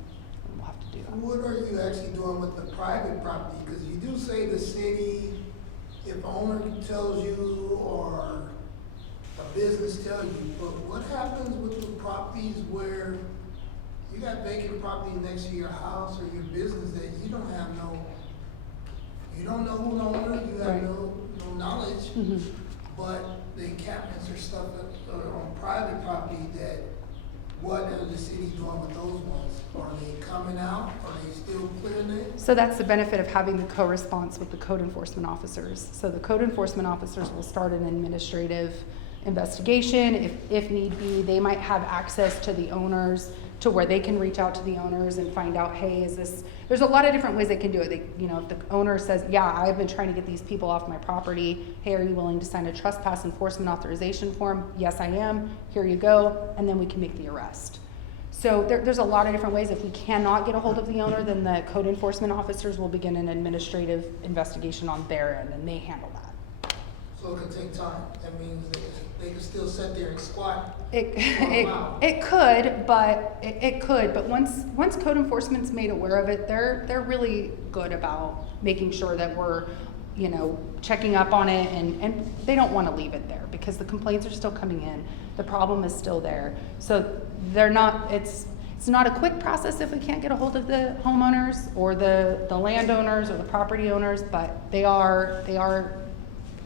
we'll have to do that. What are you actually doing with the private property? Because you do say the city, if an owner tells you or a business tells you, but what happens with the properties where you got vacant property next to your house or your business that you don't know who the owner, you have Right. no knowledge, Mm-hmm. but the encampments or stuff that are on private property, that what are the city doing with those ones? Are they coming out? Are they still clearing it? So that's the benefit of having the co-response with the code enforcement officers. So the code enforcement officers will start an administrative investigation. If need be, they might have access to the owners to where they can reach out to the owners and find out, hey, there's a lot of different ways they can do it. If the owner says, yeah, I've been trying to get these people off my property. Hey, are you willing to sign a trespass enforcement authorization form? Yes, I am. Here you go. And then we can make the arrest. So there's a lot of different ways. If we cannot get a hold of the owner, then the code enforcement officers will begin an administrative investigation on their end, and they handle that. So it could take time. That means they could still sit there and squat. It could, but once code enforcement's made aware of it, they're really good about making sure that we're, checking up on it, and they don't want to leave it there because the complaints are still coming in. The problem is still there. So it's not a quick process if we can't get a hold of the homeowners or the landowners or the property owners, but they are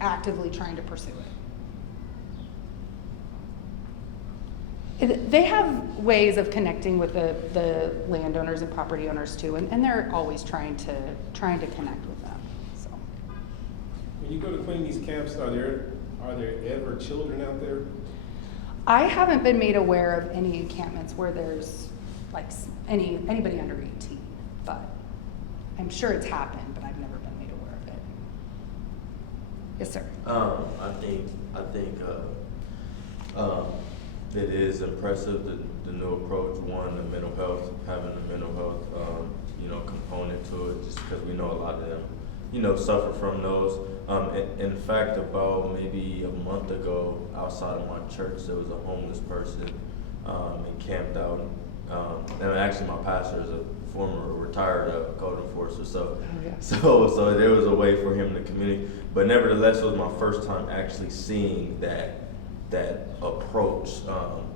actively trying to pursue it. They have ways of connecting with the landowners and property owners too, and they're always trying to connect with them. So When you go to clean these camps, are there ever children out there? I haven't been made aware of any encampments where there's like anybody under 18, but I'm sure it's happened, but I've never been made aware of it. Yes, sir. I think it is impressive, the new approach. One, the mental health, having the mental health, component to it, just because we know a lot of them, suffer from those. In fact, about maybe a month ago, outside of my church, there was a homeless person encamped out. And actually, my pastor is a former retired code enforcer, so there was a way for him to communicate. But nevertheless, it was my first time actually seeing that approach,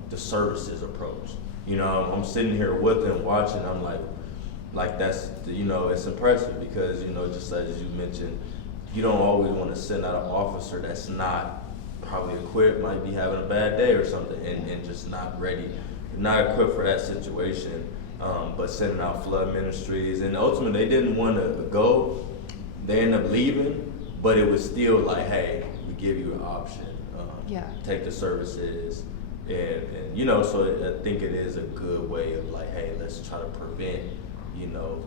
the services approach. I'm sitting here with him watching. I'm like that's it's impressive because just as you mentioned, you don't always want to send out an officer that's not probably equipped, might be having a bad day or something, and just not ready, not equipped for that situation. But sending out Flood Ministries, and ultimately they didn't want to go. They ended up leaving, but it was still like, hey, we give you an option. Take the services, and so I think it is a good way of like, hey, let's try to prevent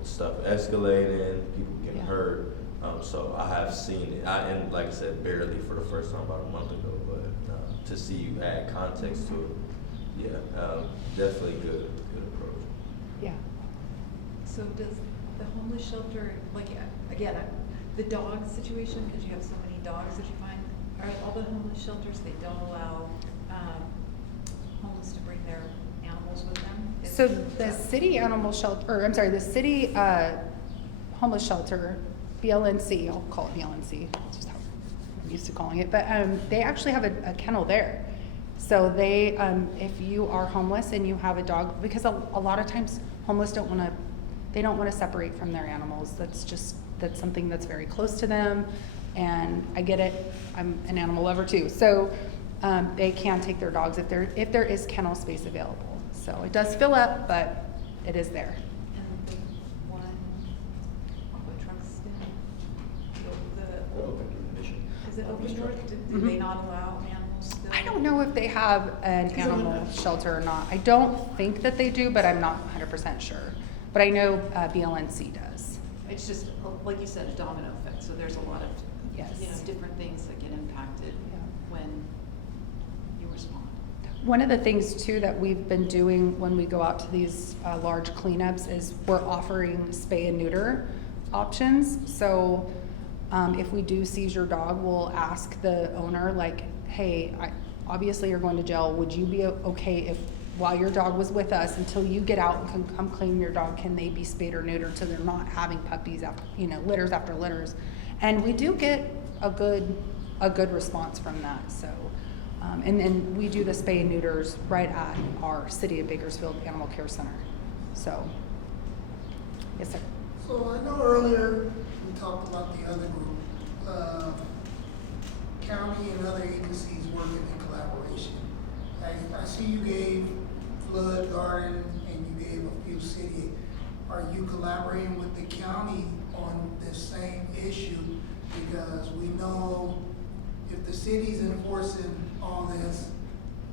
stuff escalating, people getting hurt. So I have seen it, and like I said, barely for the first time about a month ago, but to see you add context to it, definitely good approach. Yeah. So does the homeless shelter, again, the dog situation, because you have so many dogs that you find, are all the homeless shelters, they don't allow homeless to bring their animals with them? So the city animal shelter, the city homeless shelter BLNC, I'll call it BLNC, that's just how I'm used to calling it, but they actually have a kennel there. So they, if you are homeless and you have a dog, because a lot of times homeless don't want to separate from their animals. That's something that's very close to them, and I get it. I'm an animal lover too. So they can take their dogs if there is kennel space available. So it does fill up, but it is there. And the one, what trucks is it open door? Do they not allow animals still? I don't know if they have an animal shelter or not. I don't think that they do, but I'm not 100% sure. But I know BLNC does. It's just, like you said, a domino effect, so there's a lot of, different things that get impacted when you respond. One of the things too that we've been doing when we go out to these large cleanups is we're offering spay and neuter options. So if we do seize your dog, we'll ask the owner, like, hey, obviously you're going to jail. Would you be okay if while your dog was with us, until you get out and can come claim your dog, can they be spayed or neutered so they're not having puppies after, litters after litters? And we do get a good response from that. So, and then we do the spay and neuters right at our City of Bakersfield Animal Care Center. So, yes, sir. So I know earlier we talked about the other group, county and other agencies working in collaboration. I see you gave Flood Garden and you gave a few city. Are you collaborating with the county on this same issue? Because we know if the city's enforcing all this,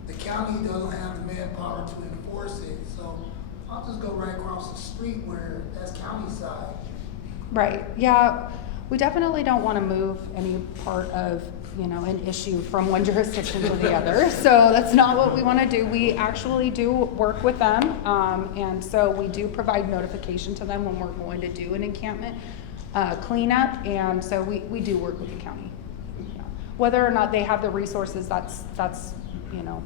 the county doesn't have the manpower to enforce it. So I'll just go right across the street where that's county side. Right, yeah, we definitely don't want to move any part of, an issue from one jurisdiction to the other. So that's not what we want to do. We actually do work with them, and so we do provide notification to them when we're going to do an encampment cleanup, and so we do work with the county. Yeah. Whether or not they have the resources, that's Because they're not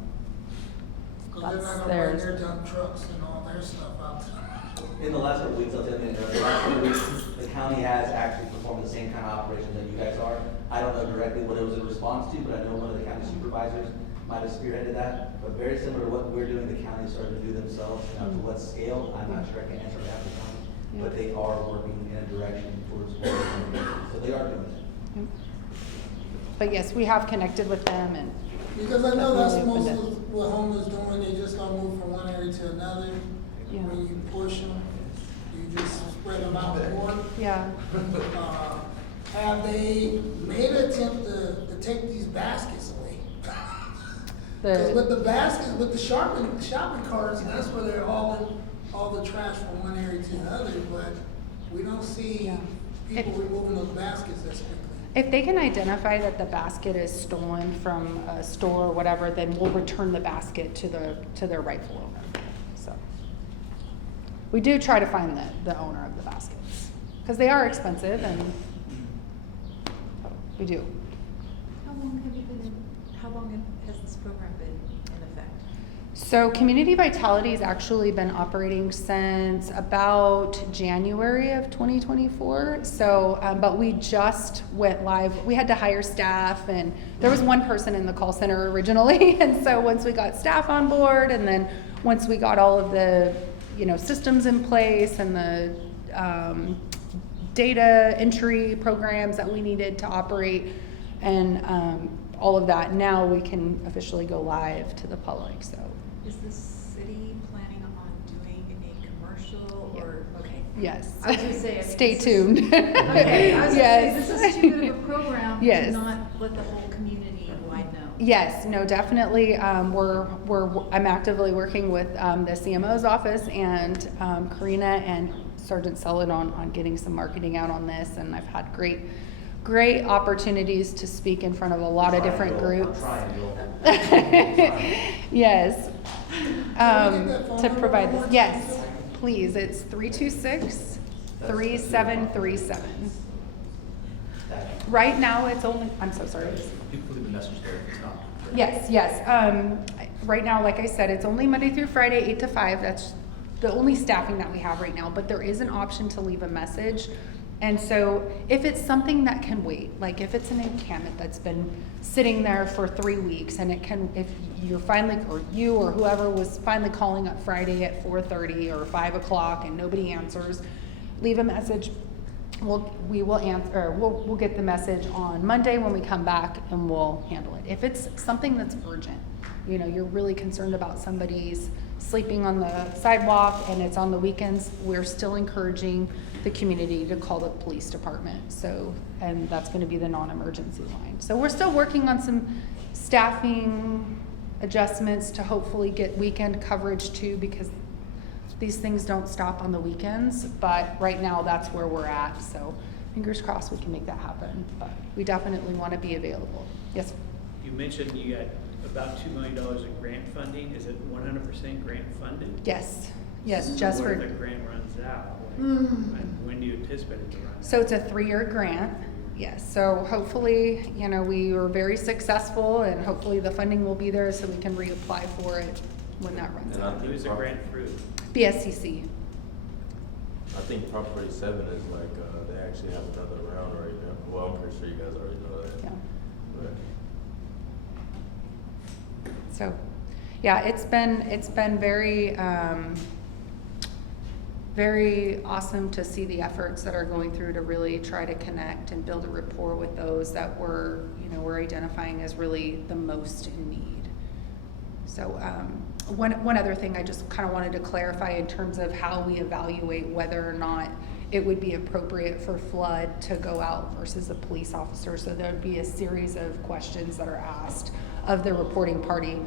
that's gonna bring theirs. their dump trucks and all their stuff out. In the last couple weeks, I'll tell you, the last few weeks, the county has actually performed the same kind of operation that you guys are. I don't know directly what it was in response to, but I know one of the county supervisors might have spearheaded that. But very similar to what we're doing, the county is starting to do themselves. Now, to what scale, I'm not sure I can answer that for the county, but they are working in a direction towards what we're doing. So they are doing it. But yes, we have connected with them, and Because I know that's Definitely most opened of what homeless doing, they just gonna move from one area to another. Yeah. When you push them, you just spread them out more. yeah. Have they made an attempt to take these baskets away? Because with the baskets, with the shopping carts, that's where they're hauling all the trash from one area to another, but we don't see Yeah. people removing those baskets as quickly. If they can identify that the basket is stolen from a store or whatever, then we'll return the basket to their rightful owner. So we do try to find the owner of the baskets because they are expensive, and we do. How long has this program been in effect? So Community Vitality has actually been operating since about January of 2024. So, but we just went live. We had to hire staff, and there was one person in the call center originally. And so once we got staff on board, and then once we got all of the, systems in place and the data entry programs that we needed to operate, and all of that, now we can officially go live to the public. So. Is the city planning on doing a commercial or, okay? Yes. I was gonna say, Stay tuned. Okay, I was gonna say, Yes. this is too good of a program to Yes. not let the whole community wide know. Yes, no, definitely. I'm actively working with the CMO's office and Karina and Sergeant Celadon on getting some marketing out on this, and I've had great opportunities to speak in front of a lot of different groups. Yes. To provide this. Yes, please. It's 326-3737. Right now, it's only, I'm so sorry. You can leave a message there if it's not. Yes. Right now, like I said, it's only Monday through Friday, 8 to 5. That's the only staffing that we have right now, but there is an option to leave a message. And so if it's something that can wait, like if it's an encampment that's been sitting there for 3 weeks and it can, if you're finally, or you or whoever was finally calling up Friday at 4:30 or 5 o'clock and nobody answers, leave a message. We will answer, or we'll get the message on Monday when we come back and we'll handle it. If it's something that's urgent, you know, you're really concerned about somebody's sleeping on the sidewalk and it's on the weekends, we're still encouraging the community to call the police department. So, and that's gonna be the non-emergency line. So we're still working on some staffing adjustments to hopefully get weekend coverage too, because these things don't stop on the weekends, but right now that's where we're at. So fingers crossed we can make that happen, but we definitely wanna be available. Yes? You mentioned you got about $2 million in grant funding. Is it 100% grant funded? Yes, yes, So just what for. if the grant runs out? Like, Mm. when do you anticipate it to run out? So it's a 3-year grant, yes. So hopefully, you know, we were very successful and hopefully the funding will be there so we can reapply for it when that runs And I out. think Who's the grant through? BSCC. I think Prop 47 is like, they actually have another round right now. Well, I'm pretty sure you guys already know that. Yeah. But So, yeah, it's been very, very awesome to see the efforts that are going through to really try to connect and build a rapport with those that we're identifying as really the most in need. So, one other thing I just kind of wanted to clarify in terms of how we evaluate whether or not it would be appropriate for flood to go out versus a police officer. So there would be a series of questions that are asked of the reporting party.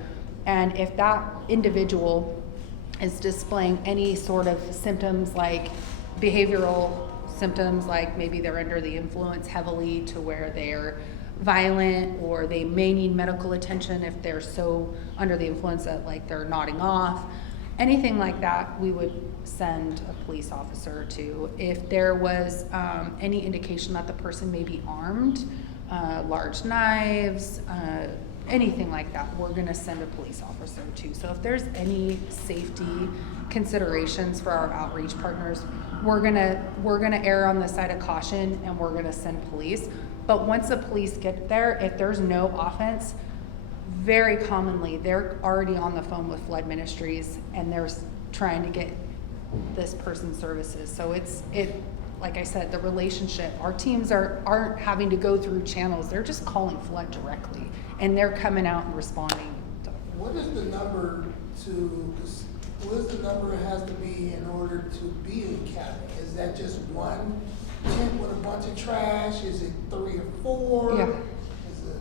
And if that individual is displaying any sort of symptoms like behavioral symptoms, like maybe they're under the influence heavily to where they're violent, or they may need medical attention if they're so under the influence that like they're nodding off, anything like that, we would send a police officer to. If there was any indication that the person may be armed, large knives, anything like that, we're gonna send a police officer too. So if there's any safety considerations for our outreach partners, we're gonna err on the side of caution and we're gonna send police. But once the police get there, if there's no offense, very commonly they're already on the phone with Flood Ministries and they're trying to get this person's services. So like I said, the relationship, our teams aren't having to go through channels, they're just calling Flood directly and they're coming out and responding. What is the number what is the number it has to be in order to be in cabinet? Is that just one tent with a bunch of trash? Is it 3 or 4? Yeah.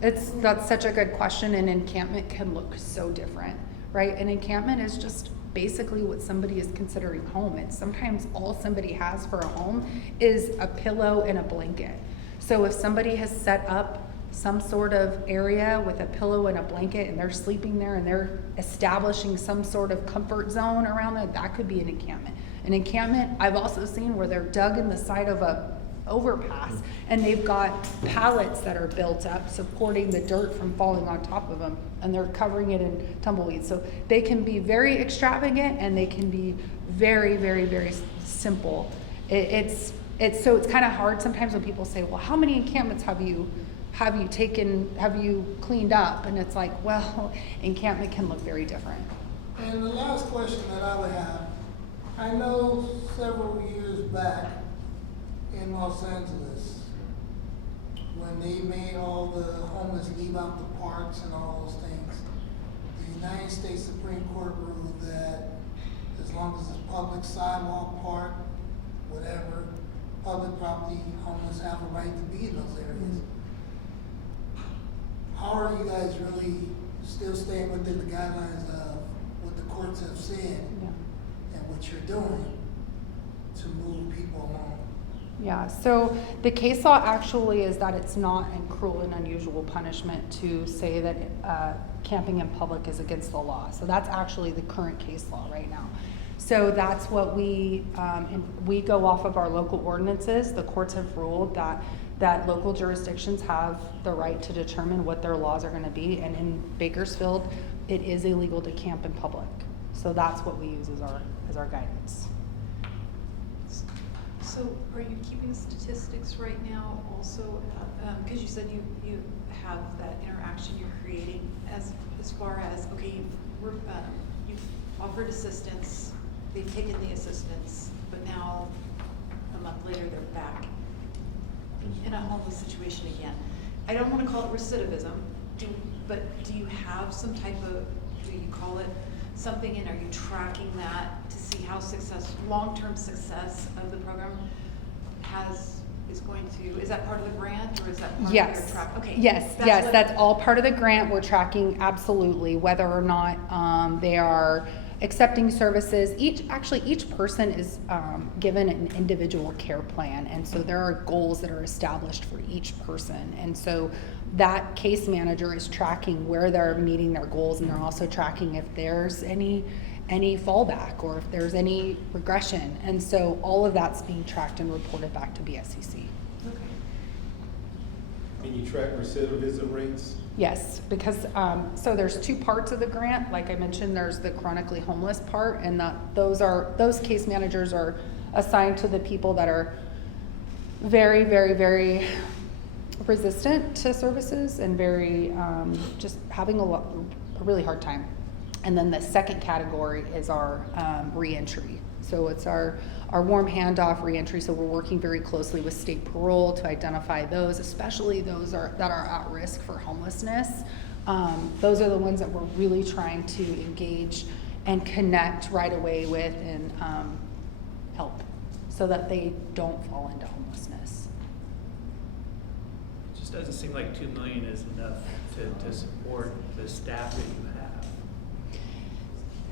Is it? That's such a good question. An encampment can look so different, right? An encampment is just basically what somebody is considering home. It's sometimes all somebody has for a home is a pillow and a blanket. So if somebody has set up some sort of area with a pillow and a blanket and they're sleeping there and they're establishing some sort of comfort zone around it, that could be an encampment. An encampment, I've also seen where they're dug in the side of a overpass and they've got pallets that are built up supporting the dirt from falling on top of them and they're covering it in tumbleweeds. So they can be very extravagant and they can be very, very, very simple. It's kind of hard sometimes when people say, well, how many encampments have you cleaned up? And it's like, well, encampment can look very different. And the last question that I would have, I know several years back in Los Angeles, when they made all the homeless leave out the parks and all those things, the United States Supreme Court ruled that as long as it's public sidewalk, park, whatever, public property, homeless have a right to be in those areas. How are you guys really still staying within the guidelines of what the courts have said and what you're doing to move people along? Yeah, so the case law actually is that it's not a cruel and unusual punishment to say that camping in public is against the law. So that's actually the current case law right now. So that's what we go off of our local ordinances. The courts have ruled that local jurisdictions have the right to determine what their laws are going to be. And in Bakersfield, it is illegal to camp in public. So that's what we use as our guidance. So are you keeping statistics right now also, because you said you have that interaction you're creating as far as, okay, you've offered assistance, they've taken the assistance, but now a month later they're back in a homeless situation again. I don't want to call it recidivism, but do you have some type of, do you call it something, and are you tracking that to see how long-term success of the program is that part of the grant, or is that part of your track? Okay. Yes, that's all part of the grant. We're tracking absolutely whether or not they are accepting services. Each person is given an individual care plan, and so there are goals that are established for each person, and so that case manager is tracking where they're meeting their goals, and they're also tracking if there's any fallback or if there's any regression, and so all of that's being tracked and reported back to BSCC. Okay. Can you track recidivism rates? Yes, because so there's two parts of the grant. Like I mentioned, there's the chronically homeless part, and those case managers are assigned to the people that are very, very, very resistant to services and very just having a really hard time. And then the second category is our reentry. So it's our warm handoff reentry. So we're working very closely with state parole to identify those, especially those that are at risk for homelessness. Those are the ones that we're really trying to engage and connect right away with and help so that they don't fall into homelessness. It just doesn't seem like $2 million is enough to support the staff that you have.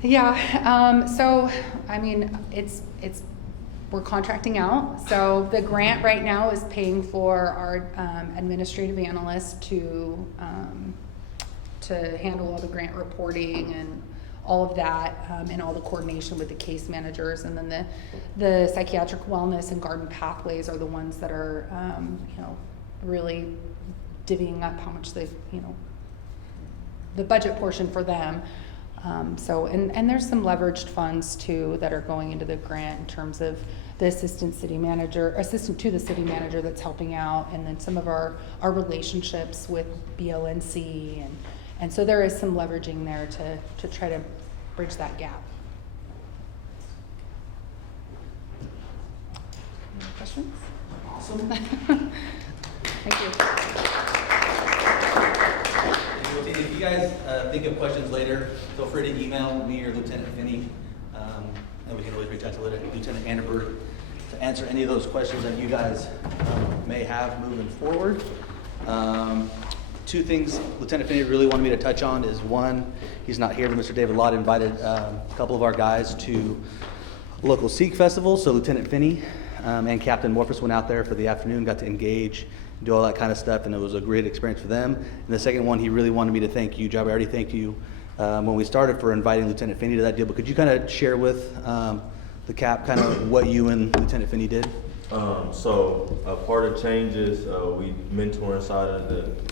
Yeah, so I mean, we're contracting out. So the grant right now is paying for our administrative analyst to handle all the grant reporting and all of that, and all the coordination with the case managers, and then the psychiatric wellness and garden pathways are the ones that are really divvying up how much they've the budget portion for them. So there's some leveraged funds too that are going into the grant in terms of the assistant to the city manager that's helping out, and then some of our relationships with BONC, and so there is some leveraging there to try to bridge that gap. Any questions? Awesome. Thank you. If you guys think of questions later, feel free to email me or Lieutenant Finney, and we can always reach out to Lieutenant Anderberg to answer any of those questions that you guys may have moving forward. Two things Lieutenant Finney really wanted me to touch on is, one, he's not here, but Mr. David Lott invited a couple of our guys to a local Sikh festival, so Lieutenant Finney and Captain Morphus went out there for the afternoon, got to engage, do all that kind of stuff, and it was a great experience for them. And the second one, he really wanted me to thank you, Job. I already thanked you when we started for inviting Lieutenant Finney to that deal, but could you kind of share with the Cap kind of what you and Lieutenant Finney did? So a part of changes, we mentor inside of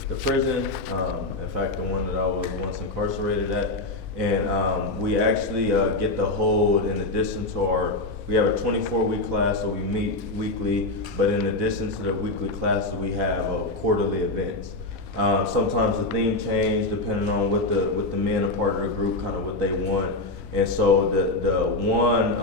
the prison. In fact, the one that I was once incarcerated at. And we actually get to hold, in addition to we have a 24-week class, so we meet weekly, but in addition to the weekly classes, we have quarterly events. Sometimes the theme change depending on what the men are part of the group, kind of what they want. And so the one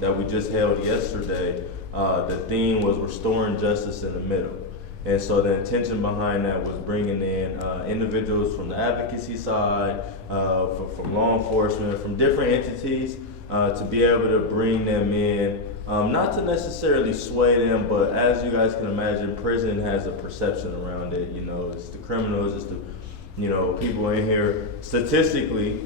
that we just held yesterday, the theme was restoring justice in the middle. And so the intention behind that was bringing in individuals from the advocacy side, from law enforcement, from different entities, to be able to bring them in, not to necessarily sway them, but as you guys can imagine, prison has a perception around it. It's the criminals, it's the people in here. Statistically,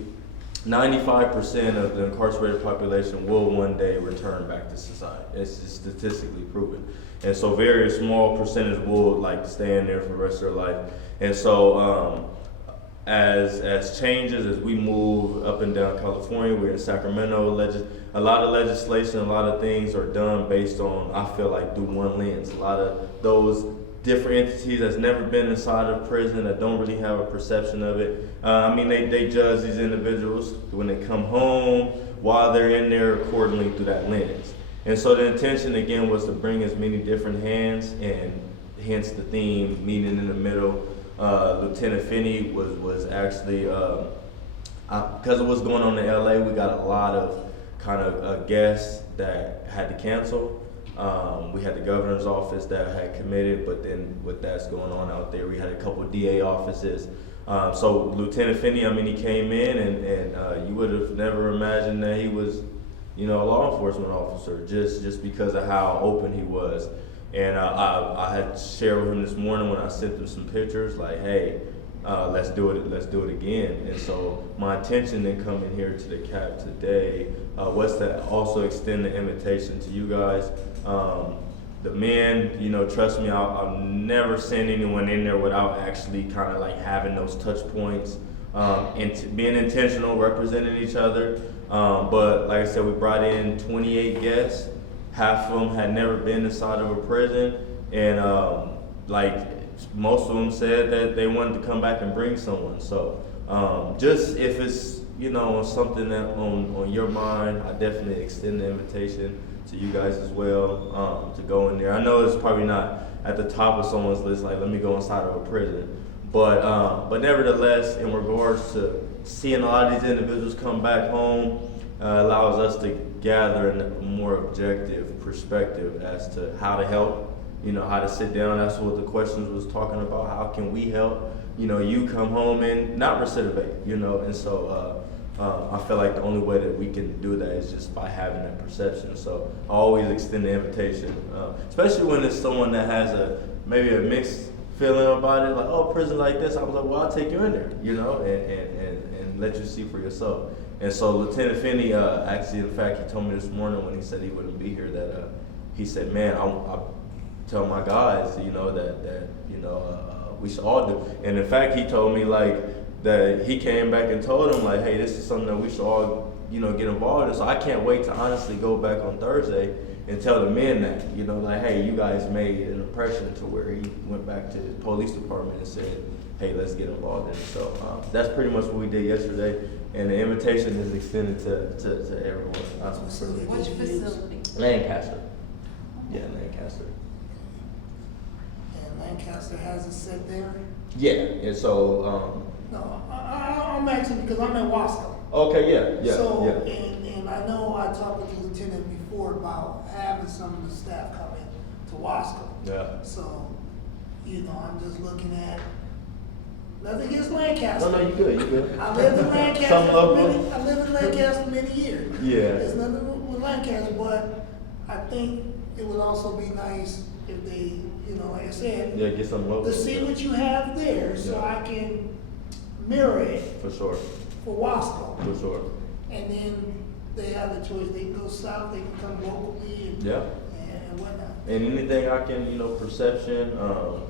95% of the incarcerated population will one day return back to society. It's just statistically proven. And so very small percentage will stay in there for the rest of their life. And so as changes, as we move up and down California, we're in Sacramento, a lot of legislation, a lot of things are done based on, I feel like, through one lens. A lot of those different entities that's never been inside of prison, that don't really have a perception of it. They judge these individuals when they come home, while they're in there, accordingly through that lens. And so the intention again was to bring as many different hands, and hence the theme, meeting in the middle. Lieutenant Finney was actually, because of what's going on in LA, we got a lot of kind of guests that had to cancel. We had the governor's office that had committed, but then with that's going on out there, we had a couple of DA offices. So Lieutenant Finney, I mean, he came in and you would have never imagined that he was, you know, a law enforcement officer, just because of how open he was. And I had shared with him this morning when I sent him some pictures, like, hey, let's do it again. And so my intention in coming here to the CAP today was to also extend the invitation to you guys. The men, you know, trust me, I'll never send anyone in there without actually kind of like having those touch points, and being intentional, representing each other. But like I said, we brought in 28 guests. Half of them had never been inside of a prison, and like most of them said that they wanted to come back and bring someone. So just if it's, you know, something that on your mind, I definitely extend the invitation to you guys as well, to go in there. I know it's probably not at the top of someone's list, like let me go inside of a prison, but nevertheless, in regards to seeing a lot of these individuals come back home, allows us to gather a more objective perspective as to how to help, you know, how to sit down. That's what the questions was talking about. How can we help? You know, you come home and not recidivate, you know, and so I feel like the only way that we can do that is just by having that perception. So I always extend the invitation, especially when it's someone that has maybe a mixed feeling about it, like, oh, prison like this. I was like, well, I'll take you in there, you know, and let you see for yourself. And so Lieutenant Finney, actually, in fact, he told me this morning when he said he wouldn't be here that he said, man, I tell my guys, you know, that you know, we should all do. And in fact, he told me like that he came back and told him like, hey, this is something that we should all, you know, get involved in. So I can't wait to honestly go back on Thursday and tell the men that, you know, like, hey, you guys made an impression to where he went back to his police department and said, hey, let's get involved in it. So that's pretty much what we did yesterday. And the invitation is extended to everyone. Which facility? Lancaster. Yeah, Lancaster. And Lancaster has it set there? Yeah, and so, No, I'm asking because I'm in Wasco. okay, yeah. So, and I know I talked with the lieutenant before about having some of the staff come in to Wasco. Yeah. So, you know, I'm just looking at, nothing against Lancaster. No, you good. I lived in Lancaster Some for local. I lived in Lancaster many years. Yeah. There's nothing with Lancaster, but I think it would also be nice if they, you know, like I said, Yeah, get some local. to see what you have there so Yeah. I can mirror it For sure, for Wasco. for sure. And then they have the choice, they can go south, they can come locally and, Yeah. and whatnot. And anything I can, you know, perception,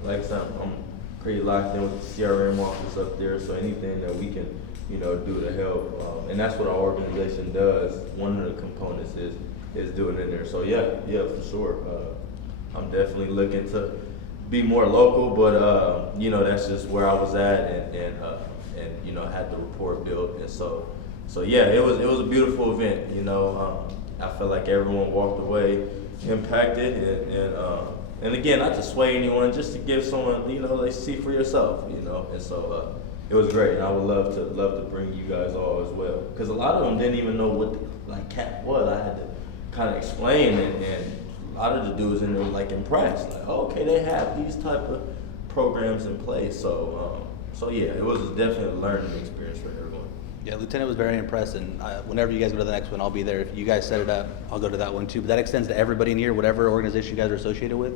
like I said, I'm pretty locked in with the CRM office up there, so anything that we can, you know, do to help. And that's what our organization does. One of the components is doing in there. So yeah, for sure. I'm definitely looking to be more local, but you know, that's just where I was at, and you know, had the report built, and so yeah, it was a beautiful event. You know, I felt like everyone walked away impacted, and again, not to sway anyone, just to give someone, you know, like see for yourself, you know, and so it was great, and I would love to bring you guys all as well, because a lot of them didn't even know what like CAP was. I had to kind of explain, and a lot of the dudes in there were like impressed, like, oh, okay, they have these type of programs in place. So yeah, it was definitely a learning experience for everyone. Yeah, Lieutenant was very impressed, and whenever you guys go to the next one, I'll be there. If you guys set it up, I'll go to that one too. But that extends to everybody in here, whatever organization you guys are associated with.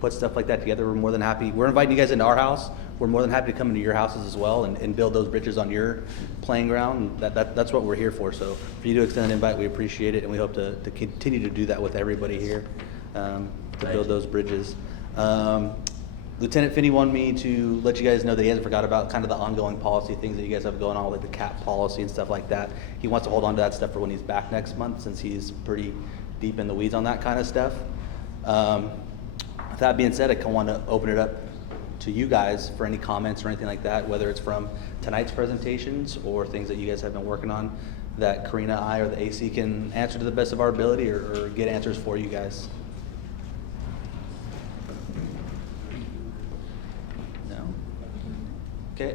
Put stuff like that together. We're more than happy. We're inviting you guys into our house. We're more than happy to come into your houses as well and build those bridges on your playing ground. That's what we're here for. So for you to extend an invite, we appreciate it, and we hope to continue to do that with everybody here, to build those bridges. Lieutenant Finney wanted me to let you guys know that he hasn't forgot about kind of the ongoing policy things that you guys have going on, like the CAP policy and stuff like that. He wants to hold on to that stuff for when he's back next month, since he's pretty deep in the weeds on that kind of stuff. With that being said, I want to open it up to you guys for any comments or anything like that, whether it's from tonight's presentations or things that you guys have been working on. that Karina, I, or the AC can answer to the best of our ability or get answers for you guys. No? Okay,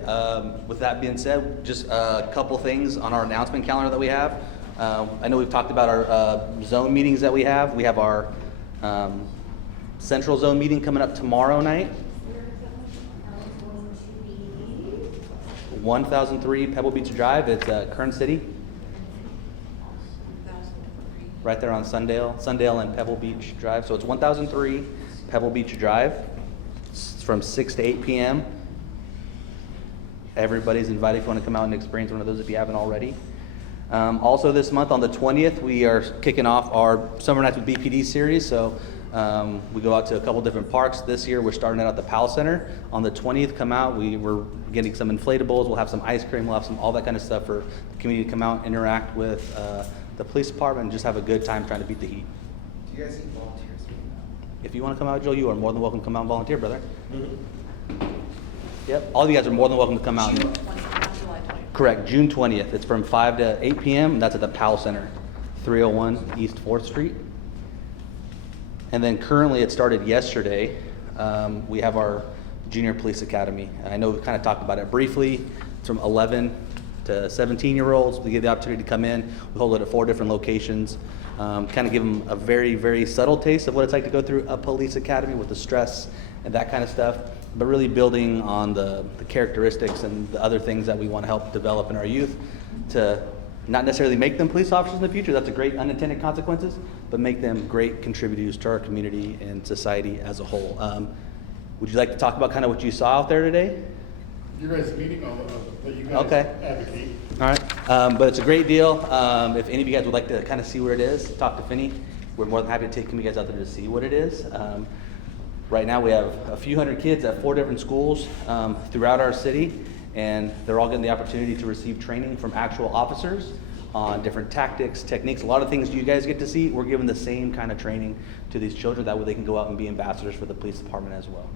with that being said, just a couple things on our announcement calendar that we have. I know we've talked about our zone meetings that we have. We have our central zone meeting coming up tomorrow night. 1003 Pebble Beach Drive. It's Kern City. Right there on Sundale and Pebble Beach Drive. So it's 1003 Pebble Beach Drive. It's from 6 to 8 p.m. Everybody's invited if you want to come out and experience one of those if you haven't already. Also this month on the 20th, we are kicking off our Summer Nights with BPD series. So we go out to a couple different parks. This year we're starting out at the Powell Center. On the 20th, come out. We're getting some inflatables. We'll have some ice cream. We'll have some all that kind of stuff for the community to come out, interact with the police department, and just have a good time trying to beat the heat. Do you guys need volunteers? If you want to come out, Joe, you are more than welcome to come out and volunteer, brother. Yep, all of you guys are more than welcome to come out. June 20th, not July 20th. Correct, June 20th. It's from 5 to 8 p.m. and that's at the Powell Center, 301 East 4th Street. And then currently, it started yesterday. We have our Junior Police Academy. I know we kind of talked about it briefly. It's from 11 to 17-year-olds. We give the opportunity to come in. We hold it at 4 different locations. Kind of give them a very, very subtle taste of what it's like to go through a police academy with the stress and that kind of stuff, but really building on the characteristics and the other things that we want to help develop in our youth to not necessarily make them police officers in the future. That's a great unintended consequences, but make them great contributors to our community and society as a whole. Would you like to talk about kind of what you saw out there today? You guys meeting on what you guys Okay. advocate. All right, but it's a great deal. If any of you guys would like to kind of see where it is, talk to Finney. We're more than happy to take you guys out there to see what it is. Right now we have a few hundred kids at 4 different schools throughout our city, and they're all getting the opportunity to receive training from actual officers on different tactics, techniques, a lot of things you guys get to see. We're giving the same kind of training to these children. That way they can go out and be ambassadors for the police department as well.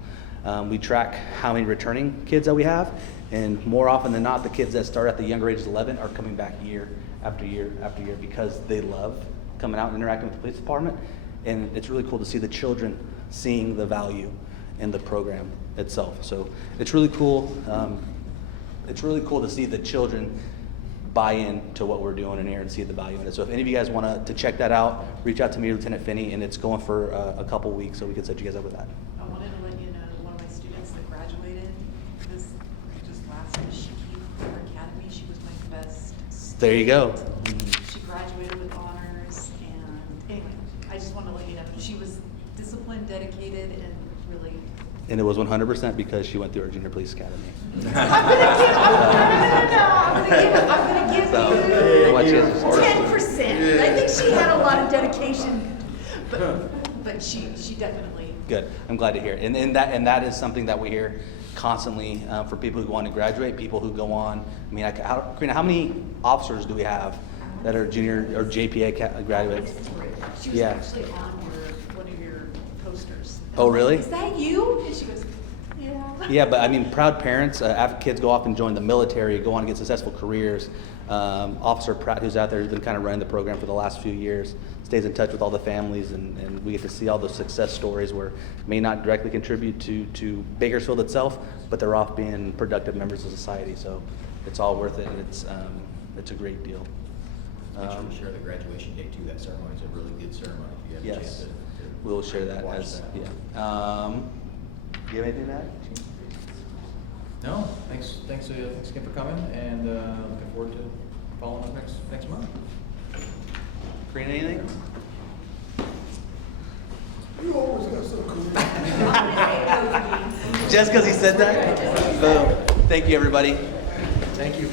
We track how many returning kids that we have, and more often than not, the kids that start at the younger ages of 11 are coming back year after year after year because they love coming out and interacting with the police department. And it's really cool to see the children seeing the value in the program itself. So it's really cool. It's really cool to see the children buy in to what we're doing in here and see the value in it. So if any of you guys want to check that out, reach out to me, Lieutenant Finney, and it's going for a couple weeks, so we can set you guys up with that. I wanted to let you know that one of my students that graduated this just last year, she came from her academy. She was my best. There you go. She graduated with honors, and anyway, I just wanted to let you know she was disciplined, dedicated, and really. And it was 100% because she went through our Junior Police Academy. I'm gonna give you 10%. I think she had a lot of dedication, but she definitely. Good. I'm glad to hear it. And that is something that we hear constantly for people who want to graduate, people who go on. I mean, Karina, how many officers do we have that are junior or JPA graduates? She was actually on one of your posters. Oh, really? Is that you? And she goes, yeah. Yeah, but I mean, proud parents, after kids go off and join the military, go on and get successful careers. Officer Pratt, who's out there, who's been kind of running the program for the last few years, stays in touch with all the families, and we get to see all those success stories where may not directly contribute to Bakersfield itself, but they're off being productive members of society. So it's all worth it, and it's a great deal. Make sure to share the graduation day too. That ceremony is a really good ceremony. If you have a chance Yes, to we'll share that watch as, that. yeah. Do you have anything to add? No, thanks again for coming, and looking forward to following up next month. Karina, anything? You always got so cool. Just because he said that? Boom. Thank you, everybody. Thank you.